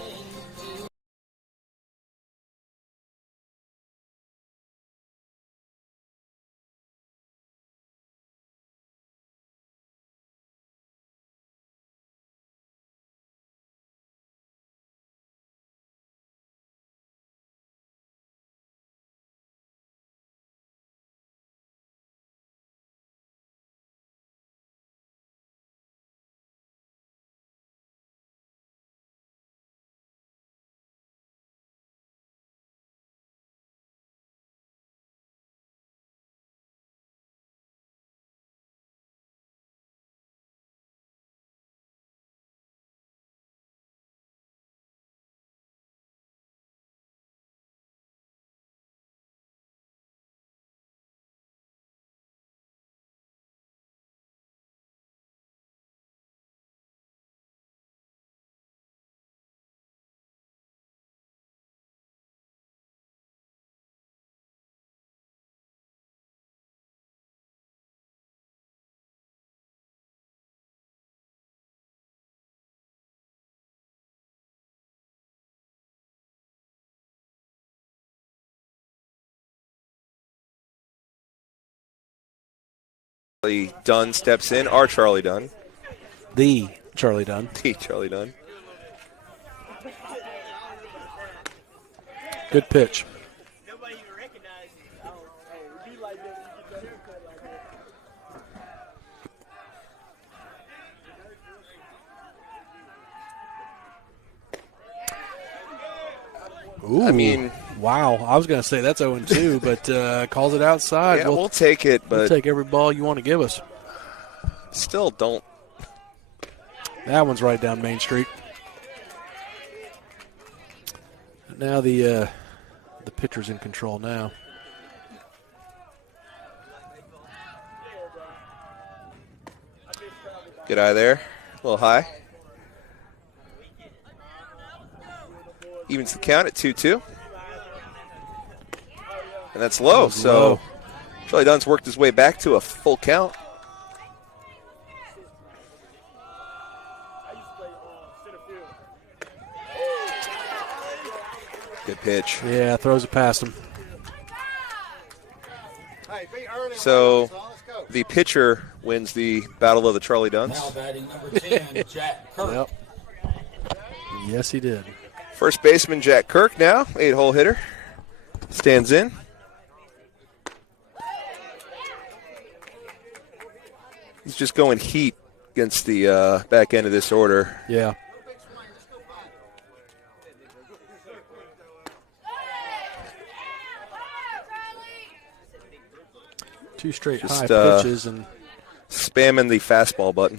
Dunn steps in, our Charlie Dunn. The Charlie Dunn. The Charlie Dunn. Good pitch. Ooh. I mean, wow. I was going to say that's 0-2, but calls it outside. Yeah, we'll take it, but we'll take every ball you want to give us. Still don't. That one's right down Main Street. Now the pitcher's in control now. Good eye there. A little high. Evens the count at 2-2. And that's low. So low. Charlie Dunn's worked his way back to a full count. Good pitch. Yeah, throws it past him. So the pitcher wins the battle of the Charlie Dunns. Now batting number 10, Jack Kirk. Yep. Yes, he did. First baseman Jack Kirk now, 8-hole hitter. Stands in. He's just going heat against the back end of this order. Yeah. Two straight Just, high pitches and spamming the fastball button.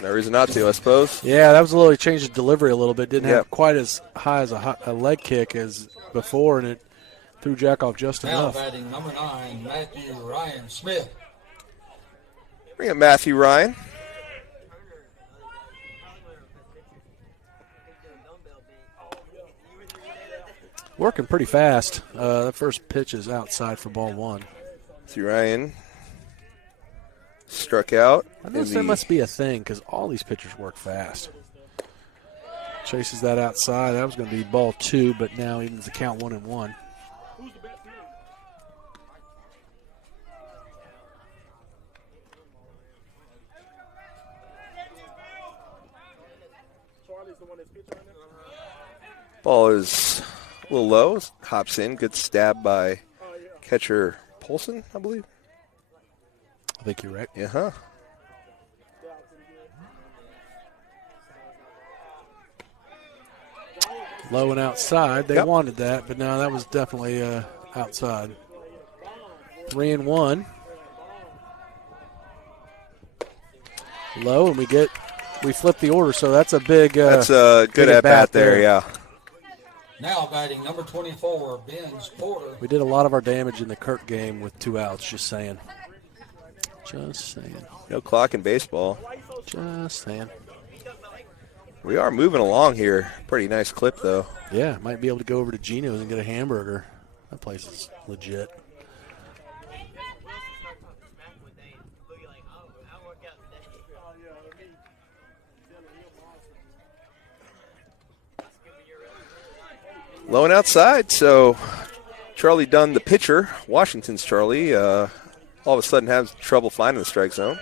No reason not to, I suppose. yeah, that was a little. He changed his delivery a little bit. Didn't Yep. have quite as high as a leg kick as before, and it threw Jack off just Now enough. batting number 9, Matthew Ryan Smith. Bring up Matthew Ryan. Working pretty fast. The first pitch is outside for ball one. Matthew Ryan struck out. I noticed there must be a thing because all these pitchers work fast. Chases that outside. That was going to be ball two, but now evens the count 1-1. Ball is a little low. Hops in. Good stab by catcher Polson, I believe. I think you're right. Yeah. Low and outside. They Yep. wanted that, but no, that was definitely outside. 3-1. Low, and we flip the order, so that's a big. That's a good big at bat there. Yeah. Now batting number 24, Ben Porter. We did a lot of our damage in the Kirk game with 2 outs. Just saying. Just saying. No clock in baseball. Just saying. We are moving along here. Pretty nice clip, though. Yeah, might be able to go over to Gino's and get a hamburger. That place is legit. Low and outside, so Charlie Dunn, the pitcher, Washington's Charlie, all of a sudden has trouble finding the strike zone.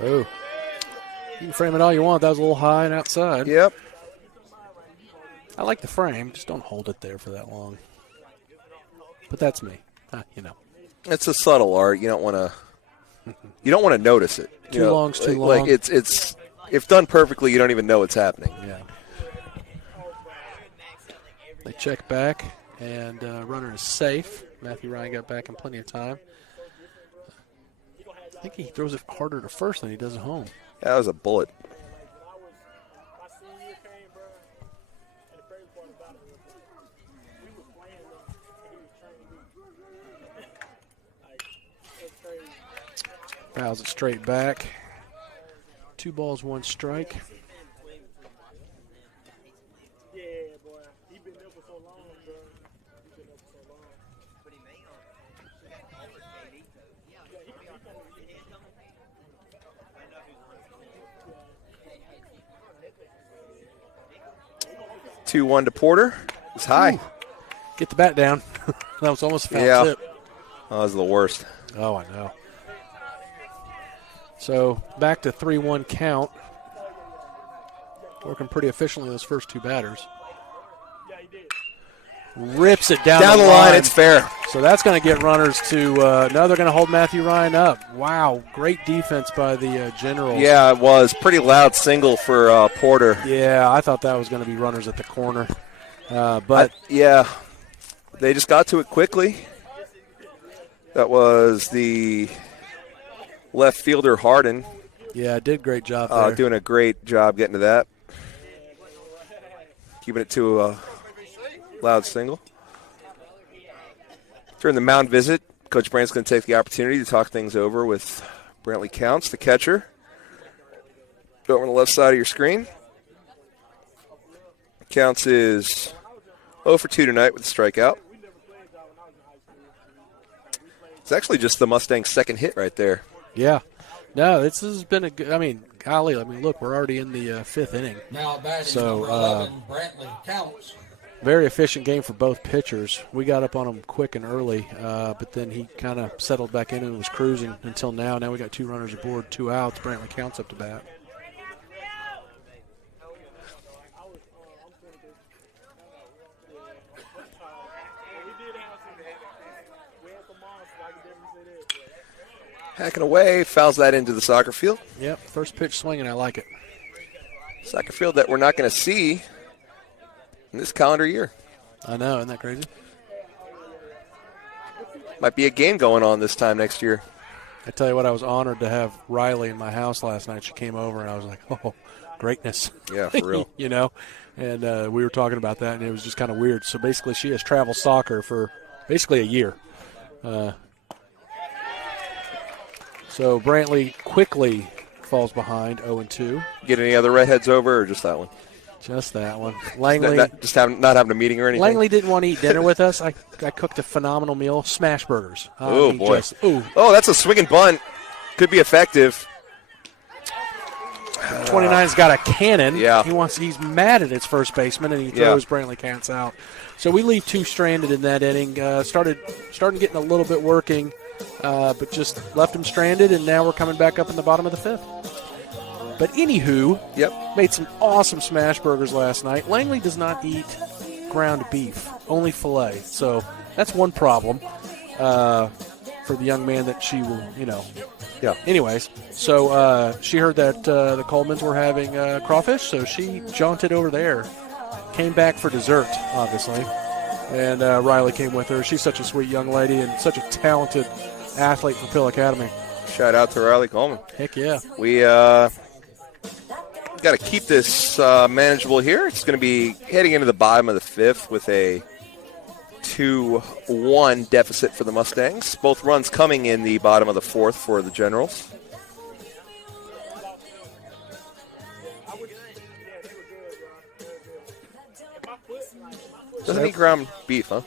Oh. You can frame it all you want. That was a little high and outside. Yep. I like the frame. Just don't hold it there for that long. But that's me. It's a subtle art. You don't want to notice it. Too long's too long. Like it's if done perfectly, you don't even know it's happening. Yeah. They check back, and runner is safe. Matthew Ryan got back in plenty of time. I think he throws it harder to first than he does at home. That was a bullet. Fouls it straight back. 2 balls, 1 strike. Two 2-1 to Porter. It's high. Ooh. Get the bat down. That was almost a foul Yeah. tip. That was the worst. Oh, I know. So back to 3-1 count. Working pretty efficiently those first 2 batters. Rips it down Down the line, it's fair. So that's going to get runners to now they're going to hold Matthew Ryan up. Wow, great defense by the Generals. Yeah, it was. Pretty loud single for Porter. Yeah, I thought that was going to be runners at the corner. But yeah, they just got to it quickly. That was the left fielder, Harden. yeah, did a great job there. Doing a great job getting to that. Keeping it to a loud single. During the mound visit, Coach Brandt's going to take the opportunity to talk things over with Brantley Counts, the catcher. Over on the left side of your screen. Counts is 0 for 2 tonight with a strikeout. It's actually just the Mustangs' second hit right there. Yeah. No, this has been a good, golly, look, we're already in the fifth inning. Now batting So, number 11, Brantley Counts. Very efficient game for both pitchers. We got up on him quick and early, but then he kind of settled back in and was cruising until now. Now we got 2 runners aboard, 2 outs. Brantley Counts up to bat. Hacking away, fouls that into the soccer field. Yep, first pitch swinging, I like it. Soccer field that we're not going to see in this calendar year. I know, isn't that crazy? Might be a game going on this time next year. I tell you what, I was honored to have Riley in my house last night. She came over, and I was like, oh, greatness. Yeah, for real. You know, and we were talking about that, and it was just kind of weird. So basically she has traveled soccer for basically a year. So Brantley quickly falls behind 0-2. Get any other redheads over or just that one? Just that one. Langley not having a meeting or anything? Langley didn't want to eat dinner with us. I cooked a phenomenal meal, smash burgers. Oh, boy. Oh, that's a swinging bunt. Could be effective. 29's got a cannon. Yeah. He's mad at his first baseman, and he throws Brantley Counts out. So we leave 2 stranded in that inning. Started getting a little bit working, but just left him stranded, and now we're coming back up in the bottom of the 5th. But anywho, made some awesome smash burgers last night. Langley does not eat ground beef, only filet. So that's one problem for the young man that she will, Yeah. Anyways, so she heard that the Colemans were having crawfish, so she jaunted over there. Came back for dessert, obviously. And Riley came with her. She's such a sweet young lady and such a talented athlete for Pill Academy. Shout out to Riley Coleman. Heck yeah. We got to keep this manageable here. It's going to be heading into the bottom of the 5th with a 2-1 deficit for the Mustangs. Both runs coming in the bottom of the 4th for the Generals. Doesn't eat ground beef, huh?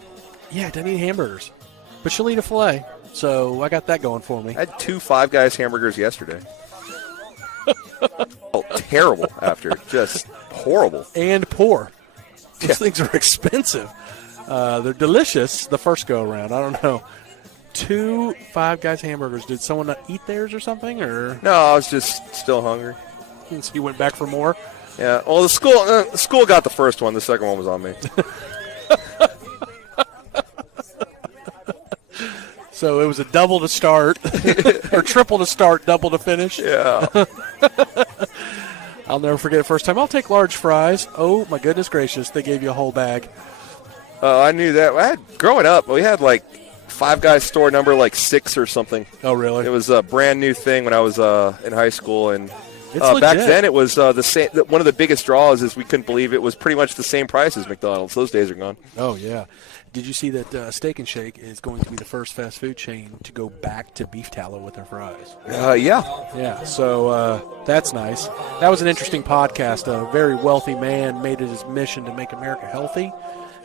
Yeah, doesn't eat hamburgers. But she'll eat a filet, so I got that going for me. I had 2 Five Guys hamburgers yesterday. Terrible after. Just horrible. And poor. Those things are expensive. They're delicious the first go-around. I don't know. 2 Five Guys hamburgers. Did someone not eat theirs or something? Or No, I was just still hungry. so you went back for more? Yeah. Well, the school got the first one. The second one was on me. So it was a double to start, or triple to start, double to finish. Yeah. I'll never forget the first time. I'll take large fries. Oh, my goodness gracious. They gave you a whole bag. I knew that. Growing up, we had like Five Guys store number 6 or something. Oh, really? It was a brand new thing when I was in high school, and It's back legit. then it was the same. One of the biggest draws is we couldn't believe it was pretty much the same price as McDonald's. Those days are gone. Oh, yeah. Did you see that Steak and Shake is going to be the first fast food chain to go back to beef tallow with their fries? Yeah. Yeah, so that's nice. That was an interesting podcast. A very wealthy man made it his mission to make America healthy,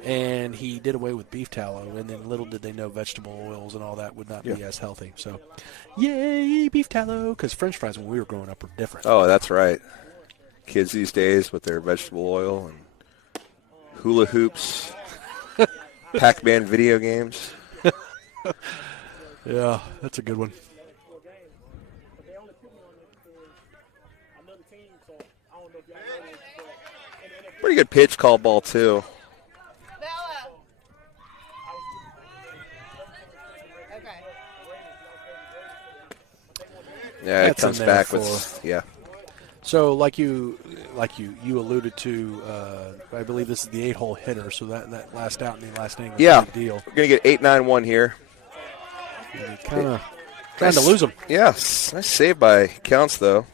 and he did away with beef tallow, and then little did they know vegetable oils and all that would not be as healthy. So, yay, beef tallow, because French fries when we were growing up were different. Oh, that's right. Kids these days with their vegetable oil and hula hoops, Pac-Man video games. Yeah, that's a good one. Pretty good pitch call ball, too. Yeah, That's it comes in there back for- with, yeah. So, like you alluded to, I believe this is the 8-hole hitter. So that last out in the last inning was a big deal. We're going to get 8-9-1 here. Kind of trying to lose them. Yes, nice save by Counts, though.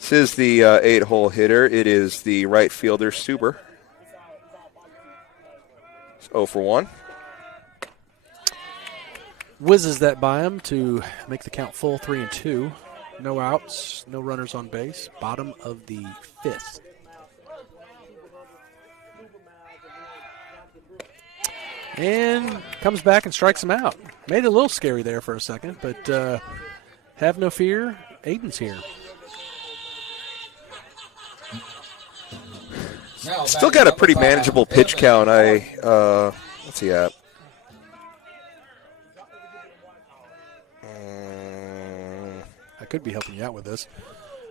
This is the 8-hole hitter. It is the right fielder, Suber. It's 0 for 1. whizzes that by him to make the count full 3-2. No outs, no runners on base. Bottom of the 5th. And comes back and strikes him out. Made it a little scary there for a second, but have no fear. Aiden's here. Still got a pretty manageable pitch count. What's he at? I could be helping you out with this.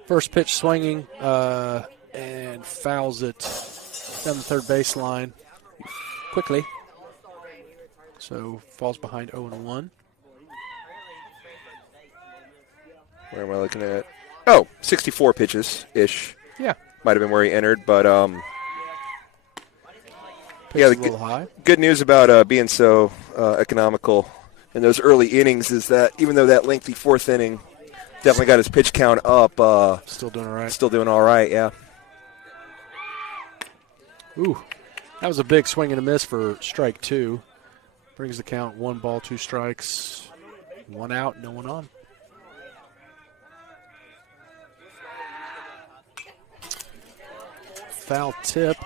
First pitch swinging and fouls it down the third baseline quickly. So falls behind 0-1. Where am I looking at? Oh, 64 pitches-ish. Yeah. Might have been where he entered, but Pitch a little high. Good news about being so economical in those early innings is that even though that lengthy 4th inning definitely got his pitch count up, Still doing all right. Still doing all right, yeah. Ooh, that was a big swing and a miss for strike 2. Brings the count 1 ball, 2 strikes, 1 out, no one on. Foul tip,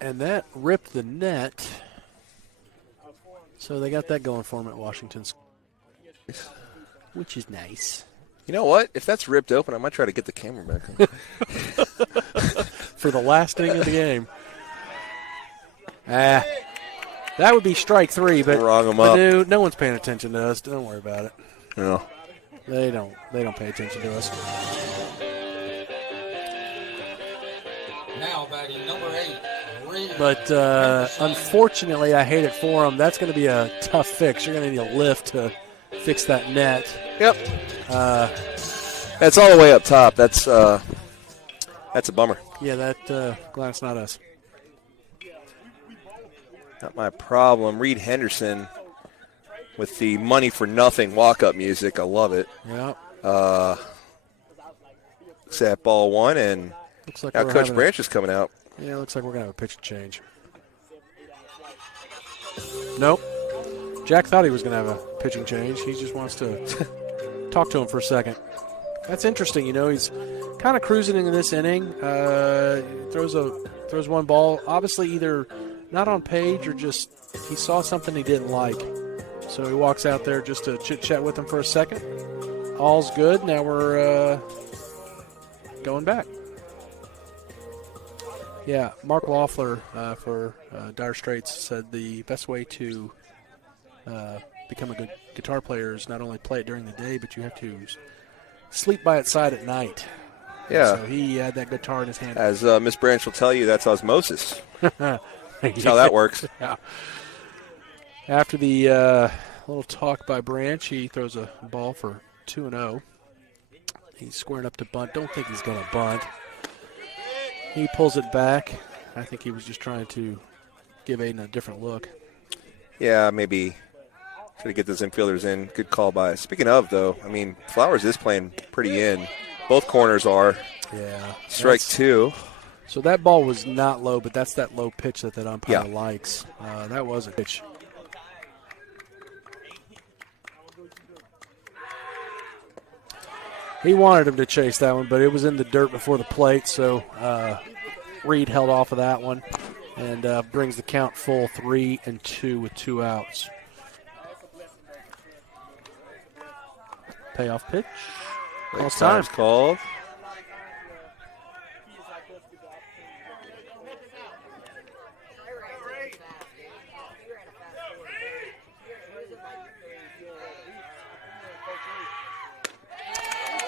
and that ripped the net. So they got that going for them at Washington, which is nice. You know what? If that's ripped open, I might try to get the camera back. For the last inning of the game. That would be strike 3, but Wrong 'em up. Dude, no one's paying attention to us. Don't worry about it. No. They don't pay attention to us. Now batting number 8. But unfortunately, I hate it for them. That's going to be a tough fix. You're going to need a lift to fix that net. Yep. That's all the way up top. That's a bummer. Yeah, glad it's not us. Not my problem. Reed Henderson with the money for nothing walk-up music. I love it. Yeah. Looks at ball 1, and Looks like now we're Coach having Branch is coming out. Yeah, looks like we're going to have a pitch change. Nope. Jack thought he was going to have a pitching change. He just wants to talk to him for a second. That's interesting. You know, he's kind of cruising into this inning. Throws one ball. Obviously either not on page or just he saw something he didn't like. So he walks out there just to chit-chat with him for a second. All's good. Now we're going back. Yeah, Mark Loeffler for Dire Straits said the best way to become a good guitar player is not only play it during the day, but you have to sleep by its side at night. Yeah. So he had that guitar in his hand. As Miss Branch will tell you, that's osmosis. That's how that works. Yeah. After the little talk by Branch, he throws a ball for 2-0. He's squaring up to bunt. Don't think he's going to bunt. He pulls it back. I think he was just trying to give Aiden a different look. Yeah, maybe try to get those infielders in. Good call by. Speaking of, though, I mean, Flowers is playing pretty in. Both corners are. Yeah. Strike 2. So that ball was not low, but that's that low pitch that umpire likes. That was a pitch. He wanted him to chase that one, but it was in the dirt before the plate, so Reed held off of that one and brings the count full 3-2 with 2 outs. Payoff pitch. Almost time. Time's called.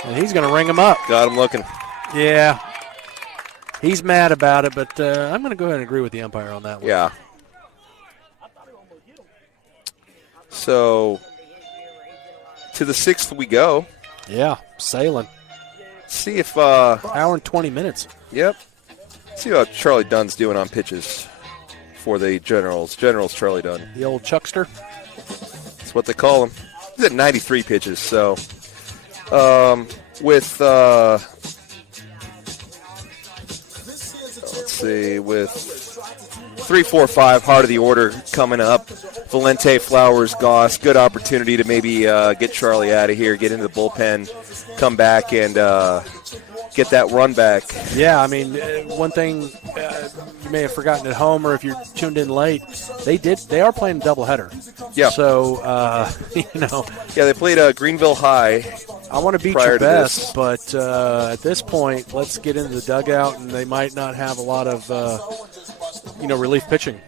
And he's going to ring him up. Got him looking. Yeah. He's mad about it, but I'm going to go ahead and agree with the umpire on that one. Yeah. So, to the 6th we go. Yeah, sailing. See if hour and 20 minutes. Yep. See how Charlie Dunn's doing on pitches for the Generals. Generals Charlie Dunn. The old Chuckster. That's what they call him. He's at 93 pitches, so with let's see, with 3, 4, 5, heart of the order coming up. Valente, Flowers, Goss. Good opportunity to maybe get Charlie out of here, get into the bullpen, come back, and get that run back. Yeah, I mean, one thing you may have forgotten at home, or if you're tuned in late, they are playing a doubleheader. Yeah. So Yeah, they played Greenville High. I want to beat your best, but at this point, let's get into the dugout, and they might not have a lot of relief pitching.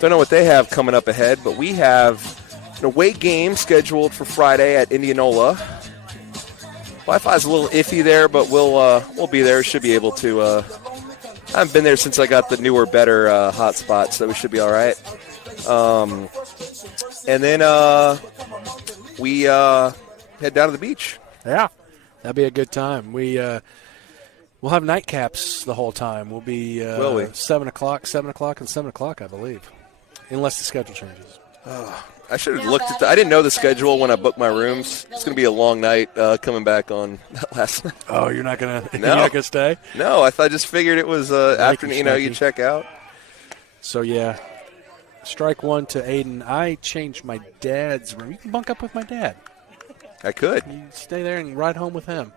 Don't know what they have coming up ahead, but we have an away game scheduled for Friday at Indianola. Wi-Fi's a little iffy there, but we'll be there. Should be able to. I haven't been there since I got the newer, better hotspot, so we should be all right. And then we head down to the beach. Yeah, that'd be a good time. We'll have nightcaps the whole time. We'll be 7 o'clock, and 7 o'clock, I believe, unless the schedule changes. I should have looked at I didn't know the schedule when I booked my rooms. It's going to be a long night coming back on that last night. Oh, you're not gonna stay? No, I just figured it was afternoon. You check out. So yeah, strike one to Aiden. I changed my dad's room. You can bunk up with my dad. I could. You stay there and ride home with him.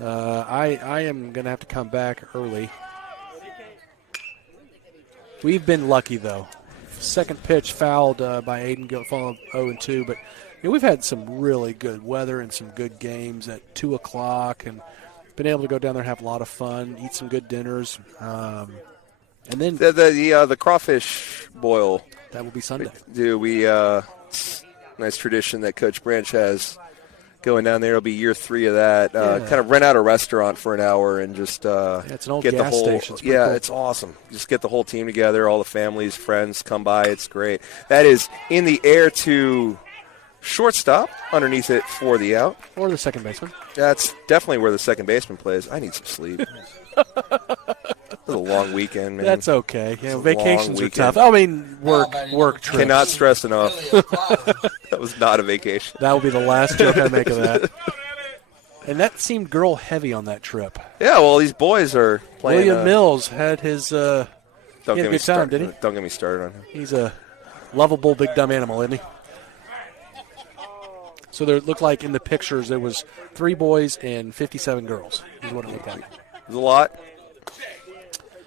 I am going to have to come back early. We've been lucky, though. Second pitch fouled by Aiden, followed 0-2. But we've had some really good weather and some good games at 2 o'clock and been able to go down there and have a lot of fun, eat some good dinners. And then the crawfish boil. That will be Sunday. Nice tradition that Coach Branch has going down there. It'll be year 3 of that. Kind of rent out a restaurant for an hour and just it's an old get gas the whole station. It's cool. It's awesome. Just get the whole team together, all the families, friends come by. It's great. That is in the air to shortstop, underneath it for the out. Or the second baseman. That's definitely where the second baseman plays. I need some sleep. It was a long weekend, man. That's okay. Vacations are tough. I mean, work trips. Cannot stress enough. That was not a vacation. That will be the last joke I make of that. And that seemed girl heavy on that trip. Yeah, well, these boys are playing. William Mills had his don't he had a good time, did he? Don't get me started on him. He's a lovable big dumb animal, isn't he? So there looked like in the pictures there was 3 boys and 57 girls is what it looked like. There's a lot.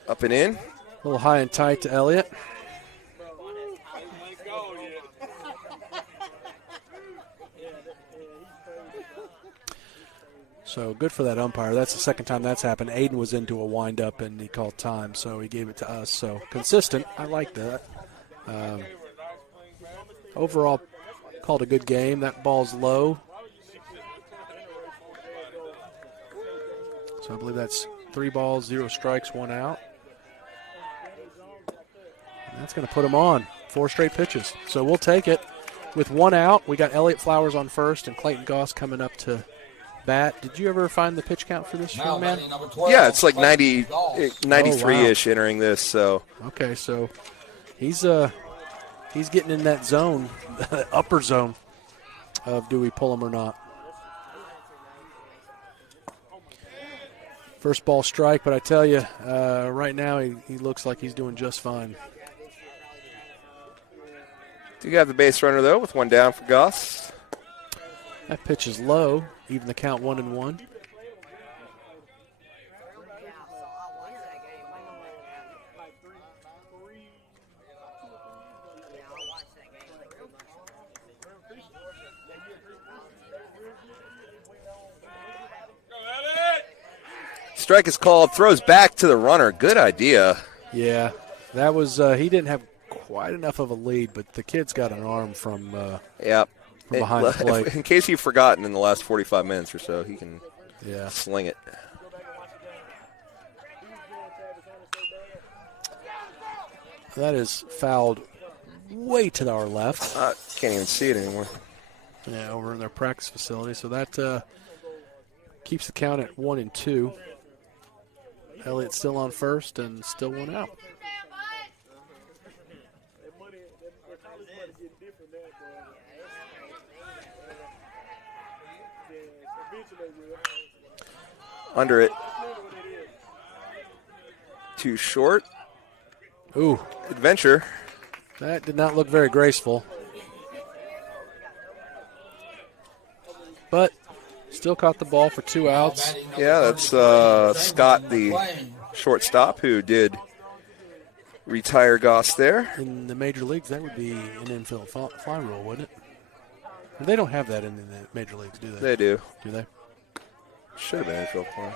Up and in. A little high and tight to Elliott. So good for that umpire. That's the second time that's happened. Aiden was into a wind-up and he called time, so he gave it to us. So consistent. I like that. Overall, called a good game. That ball's low. So I believe that's 3 balls, 0 strikes, 1 out. And that's going to put him on 4 straight pitches. So we'll take it. With 1 out, we got Elliott Flowers on first and Clayton Goss coming up to bat. Did you ever find the pitch count for this young man? Yeah, it's like 93-ish entering this. So okay, so he's getting in that zone, upper zone of do we pull him or not. First ball strike, but I tell you, right now he looks like he's doing just fine. Do you have the base runner, though, with 1 down for Goss? That pitch is low, even the count 1-1. Strike is called, throws back to the runner. Good idea. Yeah, that was he didn't have quite enough of a lead, but the kid's got an arm from behind the plate. In case you've forgotten in the last 45 minutes or so, he can sling it. That is fouled way to our left. Can't even see it anymore. Yeah, over in their practice facility. So that keeps the count at 1-2. Elliott still on first and still 1 out. Under it. Too short. Ooh, Adventure. that did not look very graceful. But still caught the ball for 2 outs. Yeah, that's Scott, the shortstop, who did retire Goss there. In the major leagues, that would be an infield fly rule, wouldn't it? They don't have that in the major leagues, do they? They do. Do they? Should have been infield fly.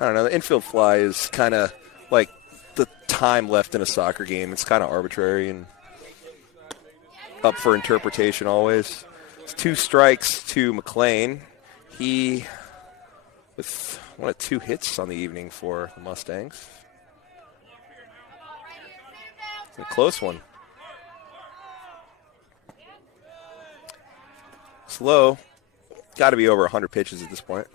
I don't know. The infield fly is kind of like the time left in a soccer game. It's kind of arbitrary and up for interpretation always. It's 2 strikes to McLean. He with one of 2 hits on the evening for the Mustangs. It's a close one. Slow. Got to be over 100 pitches at this point.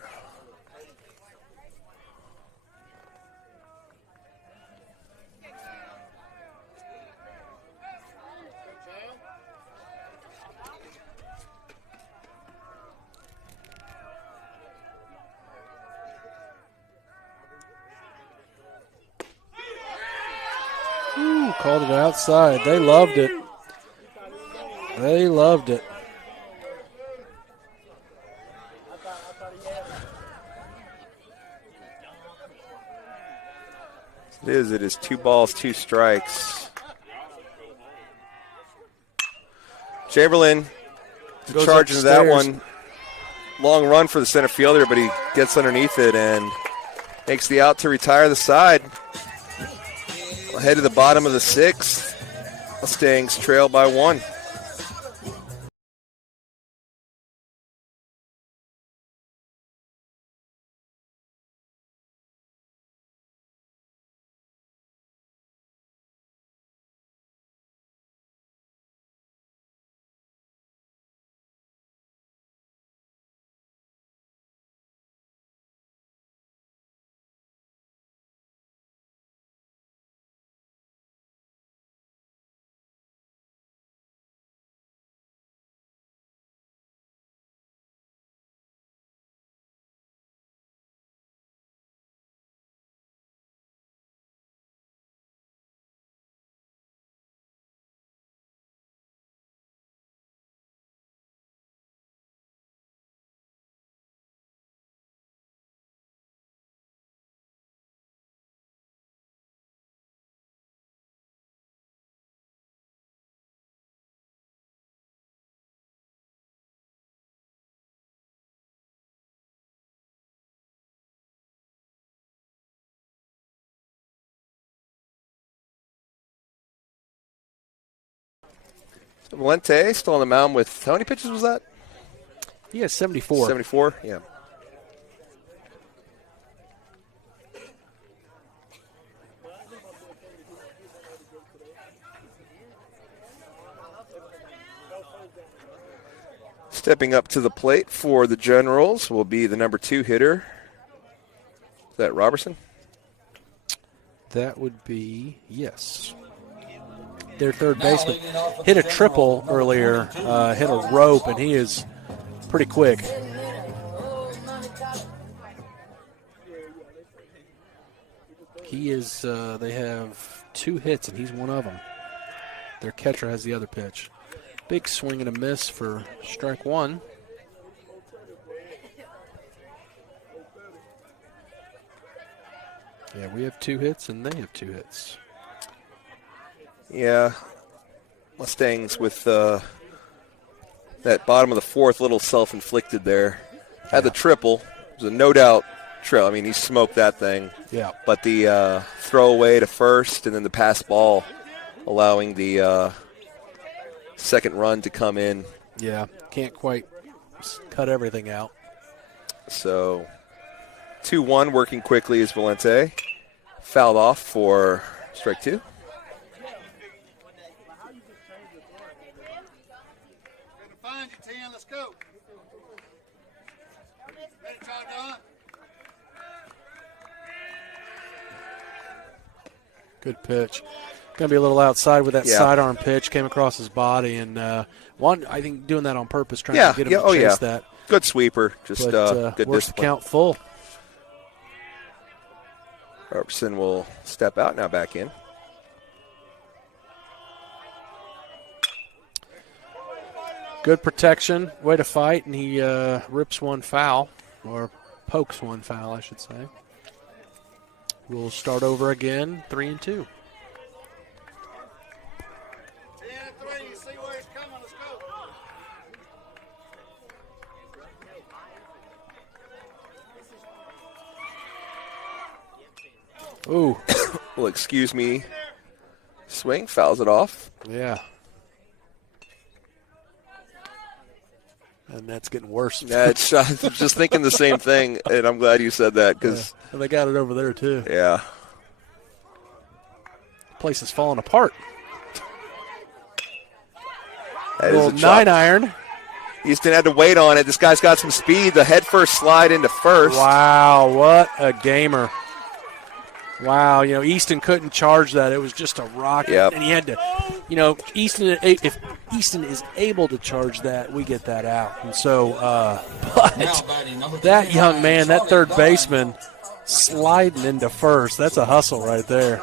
Ooh, called it outside. They loved it. They loved it. It is 2 balls, 2 strikes. Chamberlain to Goes charge into that upstairs. one. Long run for the center fielder, but he gets underneath it and makes the out to retire the side. Ahead of the bottom of the 6th. Mustangs trail by 1. Valente still on the mound with, how many pitches was that? He has 74. 74, yeah. Stepping up to the plate for the Generals will be the number 2 hitter. Is that Robertson? That would be, yes. Their third baseman hit a triple earlier, hit a rope, and he is pretty quick. He is, they have 2 hits, and he's one of them. Their catcher has the other pitch. Big swing and a miss for strike 1. Yeah, we have 2 hits, and they have 2 hits. Yeah, Mustangs with that bottom of the 4th, little self-inflicted there. Had the triple. It was a no-doubt trail. I mean, he smoked that thing. Yeah. But the throwaway to first and then the pass ball allowing the second run to come in. Yeah, can't quite cut everything out. So 2-1 working quickly is Valente. Fouled off for strike 2. Find you, 10. Let's go. Ready, John Don? Good pitch. Going to be a little outside with that Yeah. sidearm pitch. Came across his body, and I think doing that on purpose, trying to get him to chase that. Good sweeper. Just But good works the discipline. count full. Robertson will step out, now back in. Good protection, way to fight, and he rips one foul, or pokes one foul, I should say. We'll start over again, 3-2. 10-3. You see where it's coming. Let's go. Ooh, Well, excuse me. Swing, fouls it off. yeah. And that's getting worse. Yeah, I was just thinking the same thing, and I'm glad you said that because, And they got it over there, too. yeah. Place is falling apart. That is Little a chop. 9-iron. Easton had to wait on it. This guy's got some speed. The head first slide into first. Wow, what a gamer. Wow, Easton couldn't charge that. It was just a rocket. Yep. And he had to, Easton, if Easton is able to charge that, we get that out. And so, Now but batting number that 29, young man, that Charlie third Dunn. baseman, sliding into first, that's a hustle right there.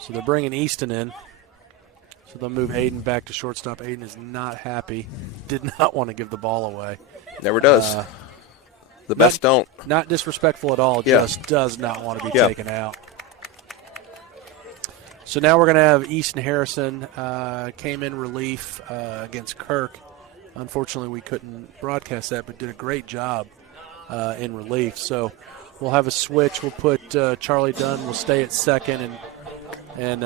So they're bringing Easton in. So they'll move Aiden back to shortstop. Aiden is not happy. Did not want to give the ball away. Never does. The best don't. Not disrespectful at all. Yeah. Just does not want to be Yeah. taken out. So now we're going to have Easton Harrison came in relief against Kirk. Unfortunately, we couldn't broadcast that, but did a great job in relief. So we'll have a switch. We'll put Charlie Dunn. Will stay at second, and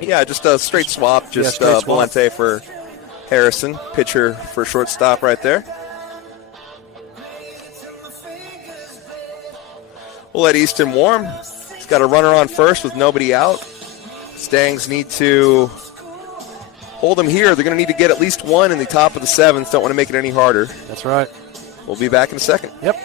Yeah, just a straight swap. Just straight swap. Valente for Harrison. Pitcher for shortstop right there. We'll let Easton warm. He's got a runner on first with nobody out. Mustangs need to hold him here. They're going to need to get at least one in the top of the seventh. Don't want to make it any harder. that's right. We'll be back in a second. Yep.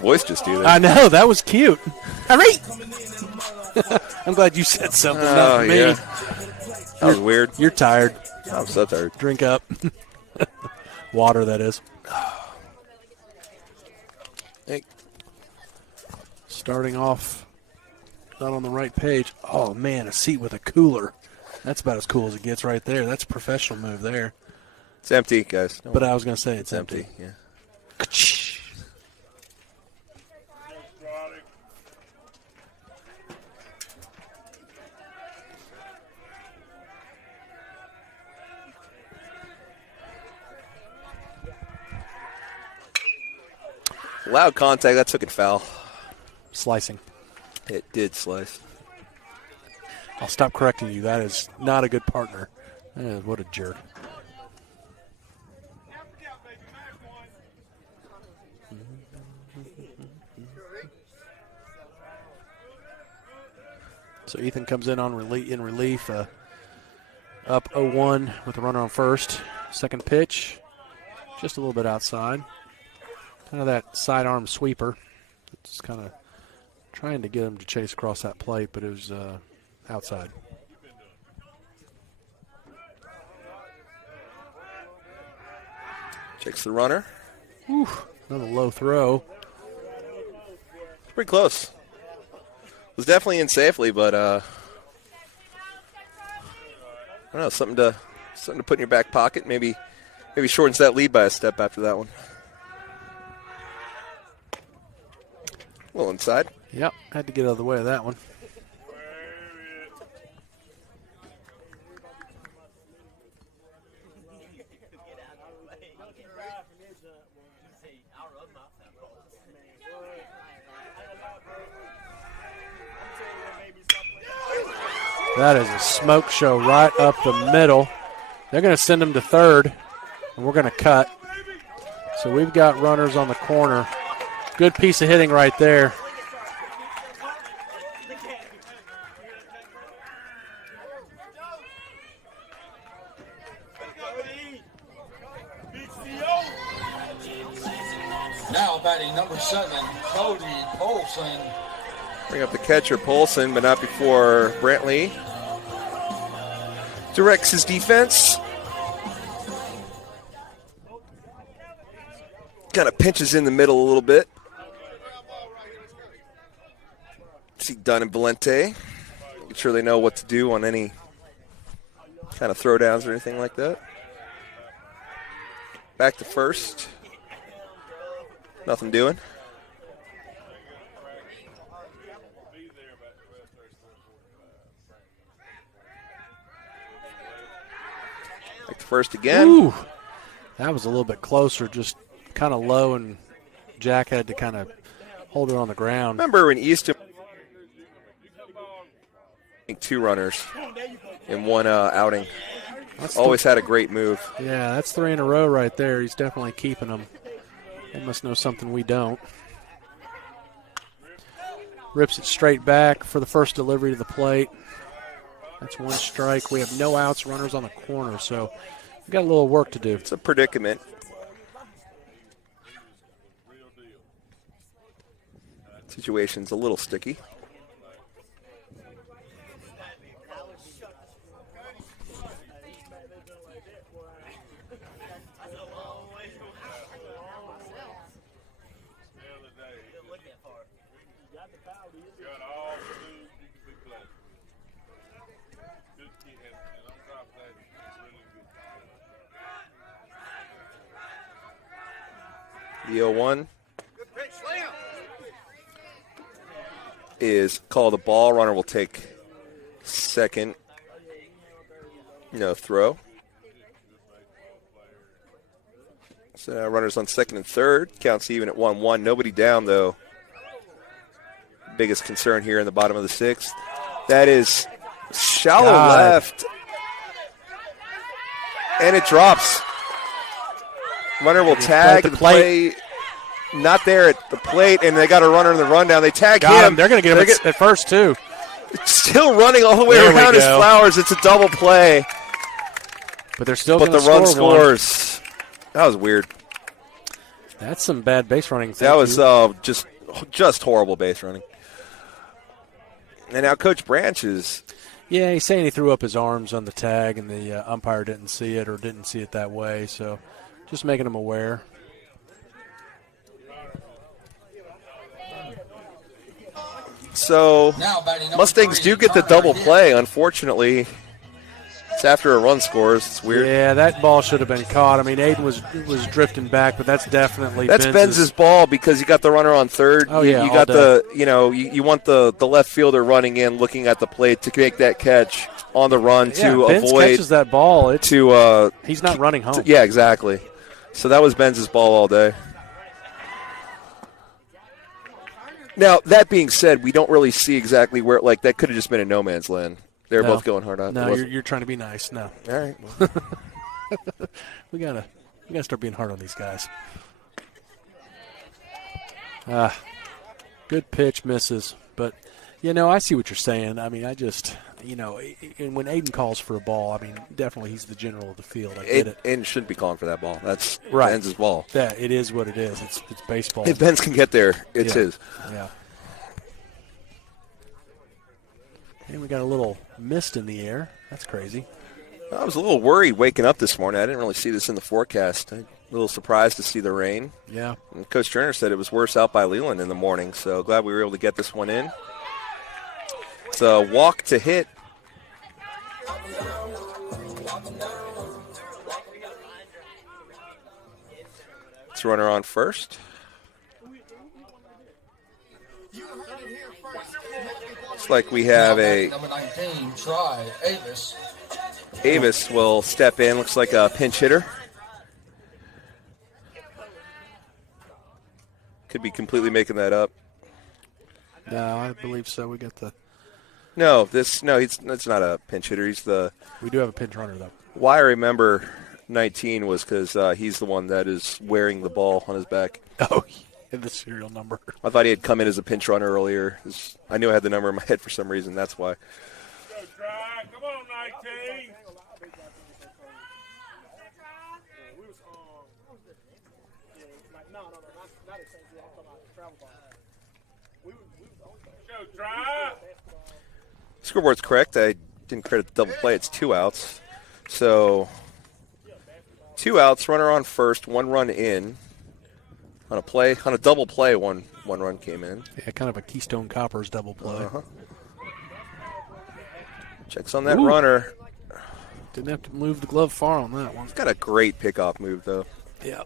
Voice just do that. I know, that was cute. Hurry! I'm glad you said something, not me. yeah. That was weird. You're tired. I'm so tired. Drink up. Water, that is. Hey. Starting off not on the right page. Oh, man, a seat with a cooler. That's about as cool as it gets right there. That's a professional move there. It's empty, guys. But I was going to say it's empty. Yeah. Loud contact. That took it foul. Slicing. It did slice. I'll stop correcting you. That is not a good partner. What a jerk. So Ethan comes in on relief, up 0-1 with a runner on first. Second pitch, just a little bit outside. Kind of that sidearm sweeper. It's kind of trying to get him to chase across that plate, but it was outside. Checks the runner. Whew, another low throw. It's pretty close. It was definitely in safely, but I don't know, something to put in your back pocket. Maybe shortens that lead by a step after that one. A little inside. Yep, had to get out of the way of that one. That is a smoke show right up the middle. They're going to send him to third, and we're going to cut. So we've got runners on the corner. Good piece of hitting right there. Now batting number 7, Cody Polson. Bring up the catcher, Polson, but not before Brantley directs his defense. Kind of pinches in the middle a little bit. See Dunn and Valente. Making sure they know what to do on any kind of throwdowns or anything like that. Back to first. Nothing doing. Back to first again. Ooh, that was a little bit closer, just kind of low, and Jack had to kind of hold it on the ground. Remember when Easton, two runners in one outing. Always had a great move. Yeah, that's 3 in a row right there. He's definitely keeping them. They must know something we don't. Rips it straight back for the first delivery to the plate. That's 1 strike. We have no outs, runners on the corner, so we've got a little work to do. It's a predicament. Situation's a little sticky. The 0-1 is called a ball. Runner will take second. No throw. So now runners on second and third. Counts even at 1-1. Nobody down, though. Biggest concern here in the bottom of the 6th. That is shallow left. And it drops. Runner will tag the play. Not there at the plate, and they got a runner in the rundown. They tag him. They're going to get him at first, too. Still running all the way around his flowers. It's a double play. But they're still going to score. But the run scores. One. That was weird. That's some bad base running. That was just horrible base running. And now Coach Branch is. Yeah, he's saying he threw up his arms on the tag, and the umpire didn't see it or didn't see it that way. So just making him aware. So Mustangs do get the double play. Unfortunately, it's after a run scores. It's weird. Yeah, that ball should have been caught. I mean, Aiden was drifting back, but that's definitely Benz's ball because you got the runner on third. Oh yeah, you got you want the left fielder running in, looking at the plate to make that catch on the run to Benz avoid. Catches that ball. He's not running home. Yeah, exactly. So that was Benz's ball all day. Now, that being said, we don't really see exactly where, that could have just been a no man's land. They were both going hard on it. No, you're trying to be nice. No. All right. we gotta start being hard on these guys. Good pitch, misses. But, I see what you're saying. I mean, and when Aiden calls for a ball, I mean, definitely he's the general of the field. I get it. Aiden shouldn't be calling for that ball. That's right. Benz's ball. Yeah, it is what it is. It's baseball. If Benz can get there, it's his. Yeah. And we got a little mist in the air. That's crazy. I was a little worried waking up this morning. I didn't really see this in the forecast. I'm a little surprised to see the rain. Yeah. And Coach Turner said it was worse out by Leland in the morning, so glad we were able to get this one in. It's a walk to hit. It's runner on first. Looks like we have a Number 19, try Avis. Avis will step in. Looks like a pinch hitter. Could be completely making that up. No, I believe so. We got the. No, it's not a pinch hitter. He's the. We do have a pinch runner though. Why I remember 19 was because he's the one that is wearing the ball on his back. Oh, yeah, the serial number. I thought he had come in as a pinch runner earlier. I knew I had the number in my head for some reason. That's why. Come on, 19. Scoreboard's correct. I didn't credit the double play. It's 2 outs. So 2 outs, runner on first, 1 run in. On a double play, one run came in. Yeah, kind of a Keystone Coppers double play. Checks on that Ooh. runner. Didn't have to move the glove far on that one. He's got a great pickoff move, though. Yeah.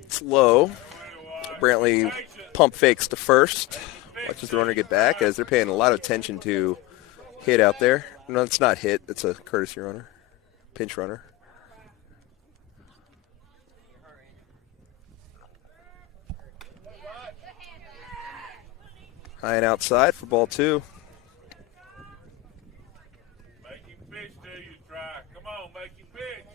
It's low. Brantley pump fakes to first. Watches the runner get back as they're paying a lot of attention to hit out there. No, it's not hit. It's a courtesy runner. Pinch runner. High and outside for ball 2. Make him pitch to you, try. Come on, make him pitch.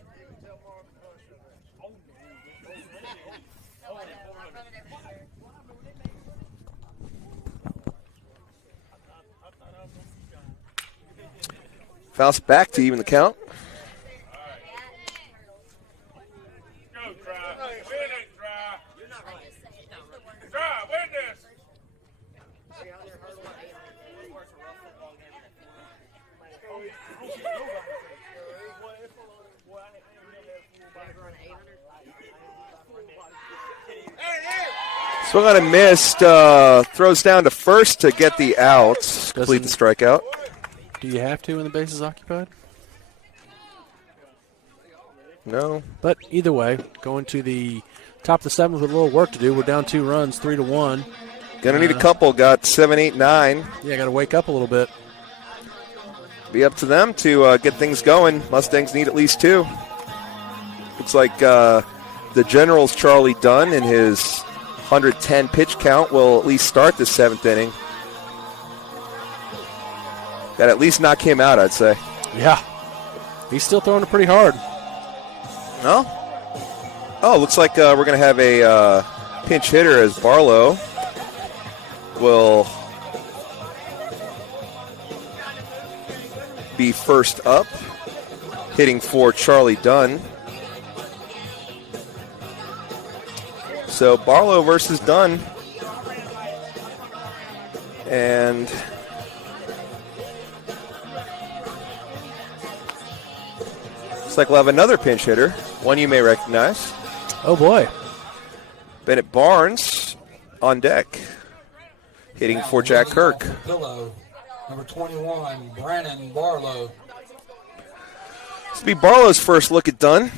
Fouls back to even the count. Go, try. Win it, try. Try, win this. Swung on and missed. Throws down to first to get the out. Complete the strikeout. Do you have to when the base is occupied? No. But either way, going to the top of the 7th with a little work to do. We're down 2 runs, 3-1. Gonna need a couple. Got 7, 8, 9. Yeah, got to wake up a little bit. Be up to them to get things going. Mustangs need at least 2. Looks like the Generals' Charlie Dunn in his 110 pitch count will at least start the 7th inning. Got to at least knock him out, I'd say. Yeah. He's still throwing it pretty hard. No? Oh, looks like we're going to have a pinch hitter as Barlow will be first up, hitting for Charlie Dunn. So Barlow versus Dunn. And looks like we'll have another pinch hitter, one you may recognize. Oh, boy. Bennett Barnes on deck, hitting for Jack Kirk. Pillow, number 21, Brandon Barlow. This will be Barlow's first look at Dunn,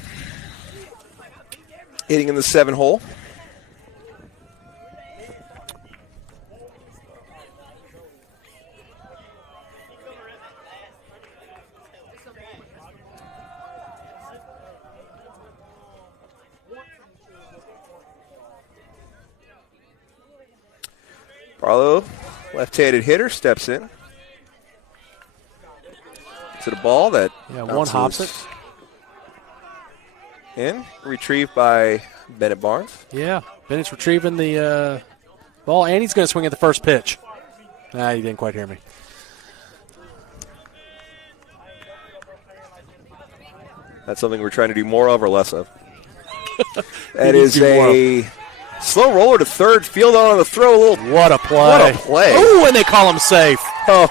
hitting in the 7 hole. Barlow, left-handed hitter, steps in. To the ball that one hops it. In, retrieved by Bennett Barnes. Yeah, Bennett's retrieving the ball, and he's going to swing at the first pitch. Nah, you didn't quite hear me. That's something we're trying to do more of or less of. That is a slow roller to third, field on the throw. What a play. What a play. Oh, and they call him safe. Oh,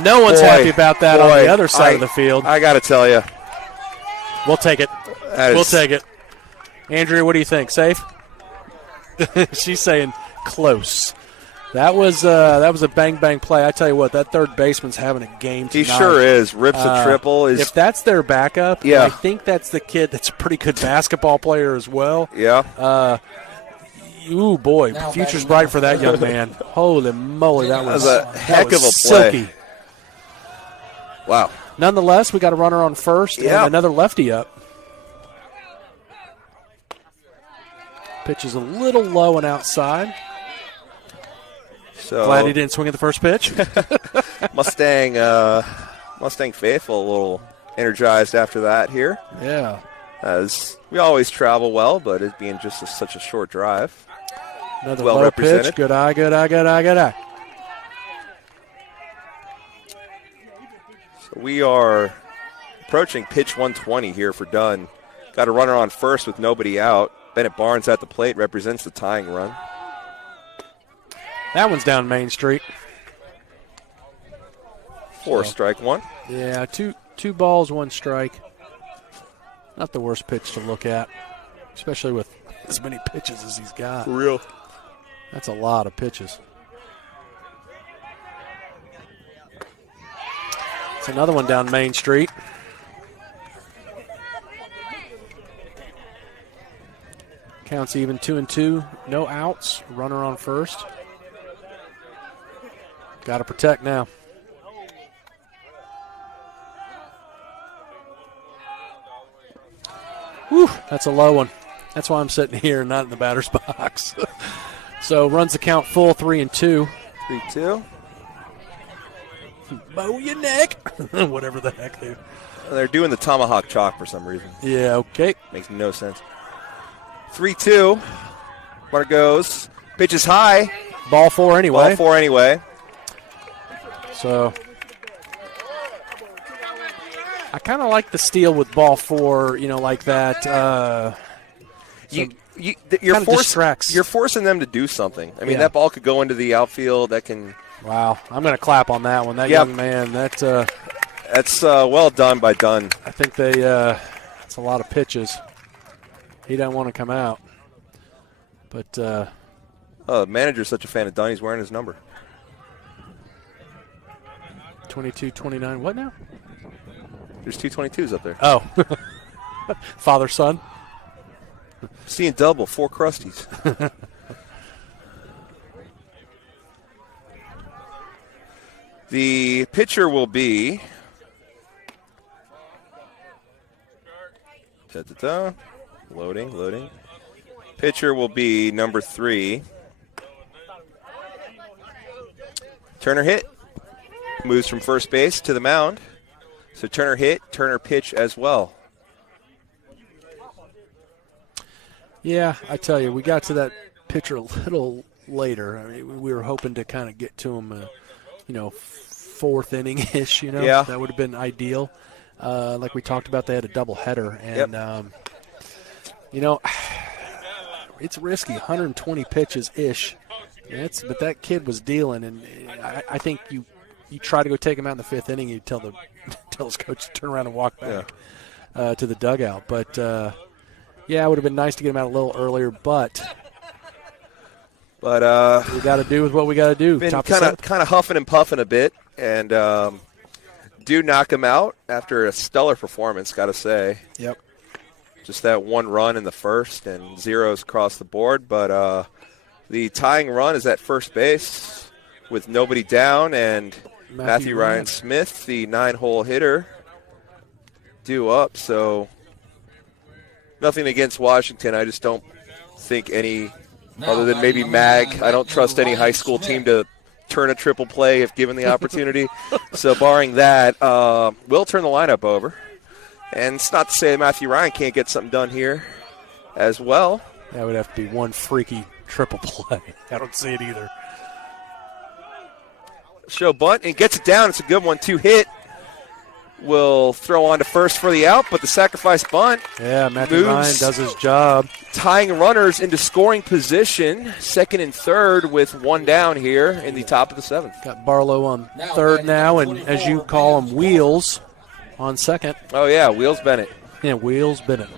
no one's happy about that on the other side of the field. I got to tell you. We'll take it. We'll take it. Andrea, what do you think? Safe? She's saying close. That was a bang play. I tell you what, that third baseman's having a game tonight. He sure is. Rips a triple. If that's their backup, yeah. I think that's the kid that's a pretty good basketball player as well. Yeah. Ooh, boy, future's bright for that young man. Holy moly, that was a heck of a play. Silky. Wow. Nonetheless, we got a runner on first and another lefty up. Pitch is a little low and outside. So glad he didn't swing at the first pitch. Mustang faithful a little energized after that here. Yeah. As we always travel well, but it being just such a short drive. Another well low represented. Pitch. Good eye. So we are approaching pitch 120 here for Dunn. Got a runner on first with nobody out. Bennett Barnes at the plate represents the tying run. That one's down Main Street. 4 strike 1. Yeah, two balls, 1 strike. Not the worst pitch to look at, especially with as many pitches as he's got. For real. That's a lot of pitches. It's another one down Main Street. Counts even 2-2. No outs. Runner on first. Got to protect now. Whew, that's a low one. That's why I'm sitting here, not in the batter's box. So runs the count full, 3-2. 3-2. Bow your neck. Whatever the heck they're doing the tomahawk chalk for some reason. Yeah, okay. Makes no sense. 3-2. Runner goes. Pitch is high. Ball 4 anyway. Ball 4 anyway. So I kind of like the steal with ball 4, like that. You're forcing them to do something. I mean, that ball could go into the outfield. That can. Wow, I'm going to clap on that one. That young man, that's well done by Dunn. I think it's a lot of pitches. He doesn't want to come out. But the manager's such a fan of Dunn, he's wearing his number. 22-29. What now? There's 2 22s up there. Oh. Father, son. Seeing double, 4 crusties. The pitcher will be loading. Pitcher will be number 3. Turner hit. Moves from first base to the mound. So Turner hit, Turner pitch as well. Yeah, I tell you, we got to that pitcher a little later. I mean, we were hoping to kind of get to him, 4th inning-ish, Yeah. That would have been ideal. Like we talked about, they had a doubleheader. And, it's risky, 120 pitches-ish. But that kid was dealing, and I think you try to go take him out in the 5th inning, you tell his coach to turn around and walk back to the dugout. But, it would have been nice to get him out a little earlier, but we got to do with what we got to do. Been kind of huffing and puffing a bit, and do knock him out after a stellar performance, got to say. Yep. Just that 1 run in the first and zeros across the board, but the tying run is at first base with nobody down, and Matthew Ryan Smith, the 9-hole hitter, due up. So nothing against Washington. I just don't think other than maybe Mag, I don't trust any high school team to turn a triple play if given the opportunity. So barring that, we'll turn the lineup over. And it's not to say that Matthew Ryan can't get something done here as well. That would have to be one freaky triple play. I don't see it either. Show bunt and gets it down. It's a good one. 2 hit. Will throw on to first for the out, but the sacrifice bunt. Yeah, Matthew Ryan does his job. Tying runners into scoring position, 2nd and 3rd with 1 down here in the top of the 7th. Got Barlow on 3rd now, and as you call him, Wheels on 2nd. Oh, yeah, Wheels Bennett. Yeah, Wheels Bennett.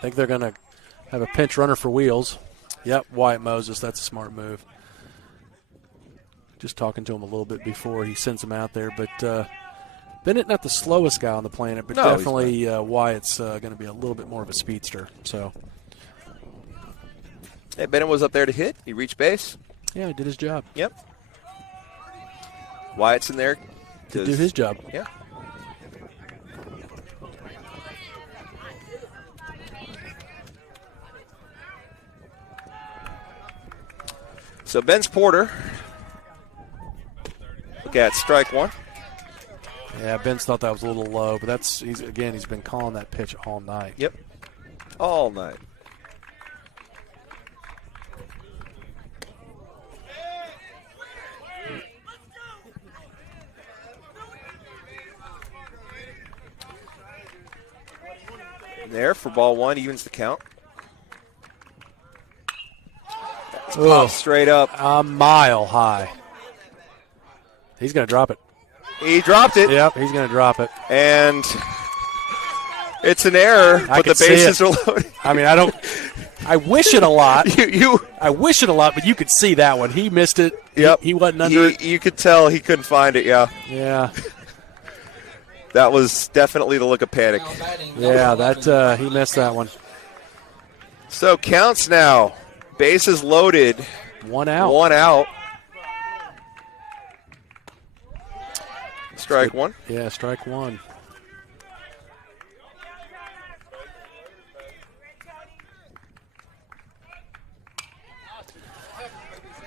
I think they're going to have a pinch runner for Wheels. Yep, Wyatt Moses. That's a smart move. Just talking to him a little bit before he sends him out there. But Bennett, not the slowest guy on the planet, but No, definitely Wyatt's going to be a little bit more of a speedster. So, Hey, Bennett was up there to hit. He reached base. yeah, he did his job. Yep. Wyatt's in there. To do his job. Yeah. So Ben's Porter. Look at strike one. Yeah, Ben's thought that was a little low, but he's been calling that pitch all night. Yep. All night. There for ball one, evens the count. Popped straight up. A mile high. He's going to drop it. He dropped it. Yep, he's going to drop it. And it's an error, but the bases are loaded. I mean, I wish it a lot. you I wish it a lot, but you could see that one. He missed it. Yep. He wasn't under it. You could tell he couldn't find it, yeah. Yeah. That was definitely the look of panic. Yeah, he missed that one. So counts now. Bases loaded. 1 out. 1 out. Strike one. Yeah, strike one.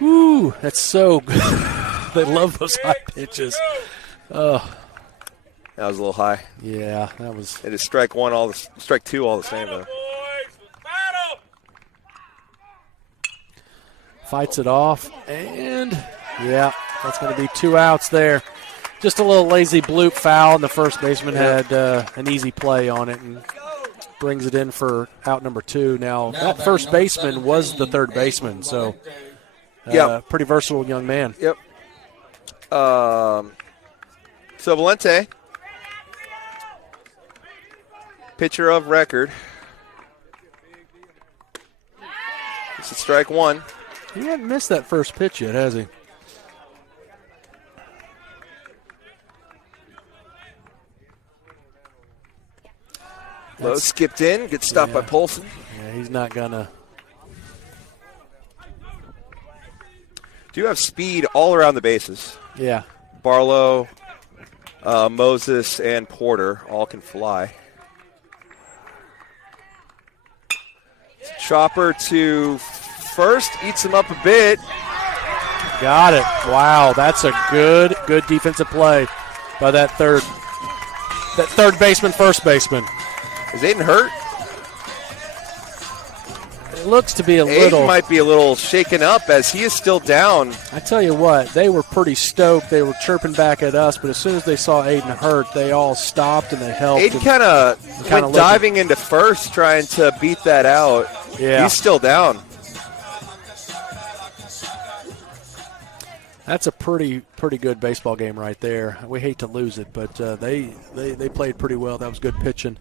Ooh, that's so good. They love those high pitches. Oh. That was a little high. Yeah, that was. It is strike two all the same though. Fights it off, and yeah, that's going to be 2 outs there. Just a little lazy bloop foul, and the first baseman had an easy play on it and brings it in for out number 2. Now that first baseman was the third baseman, so pretty versatile young man. Yep. So Valente, pitcher of record. It's a strike one. He hasn't missed that first pitch yet, has he? Lowe skipped in, gets stopped by Polson. Yeah, he's not gonna. Do have speed all around the bases. Yeah. Barlow, Moses, and Porter all can fly. Chopper to first, eats him up a bit. Got it. Wow, that's a good defensive play by that third baseman, first baseman. Is Aiden hurt? It looks to be a Aiden little. Might be a little shaken up as he is still down. I tell you what, they were pretty stoked. They were chirping back at us, but as soon as they saw Aiden hurt, they all stopped and they helped. Aiden kind of went diving into first, trying to beat that out. Yeah, he's still down. That's a pretty good baseball game right there. We hate to lose it, but they played pretty well. That was good pitching.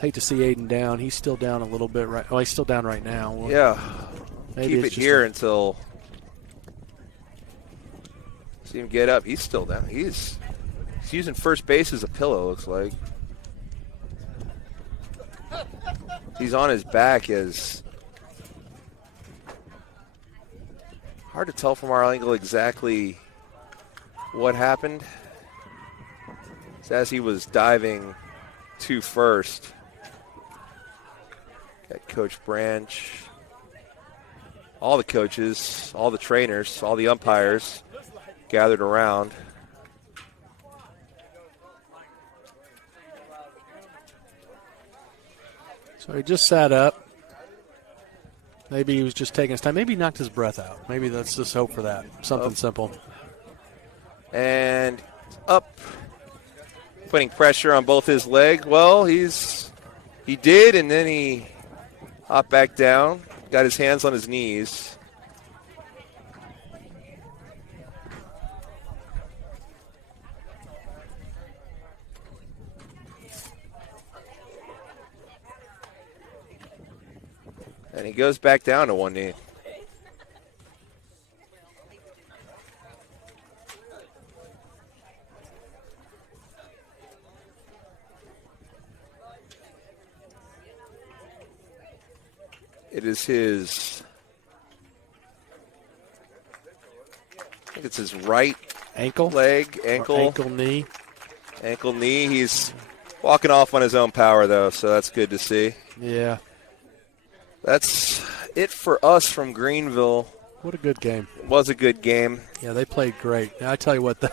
Hate to see Aiden down. He's still down a little bit. He's still down right now. Well, yeah. Maybe keep it here until see him get up. He's still down. He's using first base as a pillow, looks like. He's on his back as hard to tell from our angle exactly what happened. It's as he was diving to first. Got Coach Branch, all the coaches, all the trainers, all the umpires gathered around. So he just sat up. Maybe he was just taking his time. Maybe he knocked his breath out. Maybe let's just hope for that. Something simple. And up, putting pressure on both his leg. Well, he did, and then he hopped back down, got his hands on his knees. And he goes back down to one knee. It is his, I think it's his right Ankle? leg, Or ankle, knee. ankle, knee. He's walking off on his own power, though, so that's good to see. Yeah. That's it for us from Greenville. What a good game. It was a good game. Yeah, they played great. Now, I tell you what, the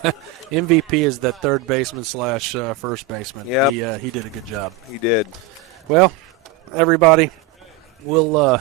MVP is that third baseman slash first baseman. Yep. He did a good job. He did. Well, everybody, we'll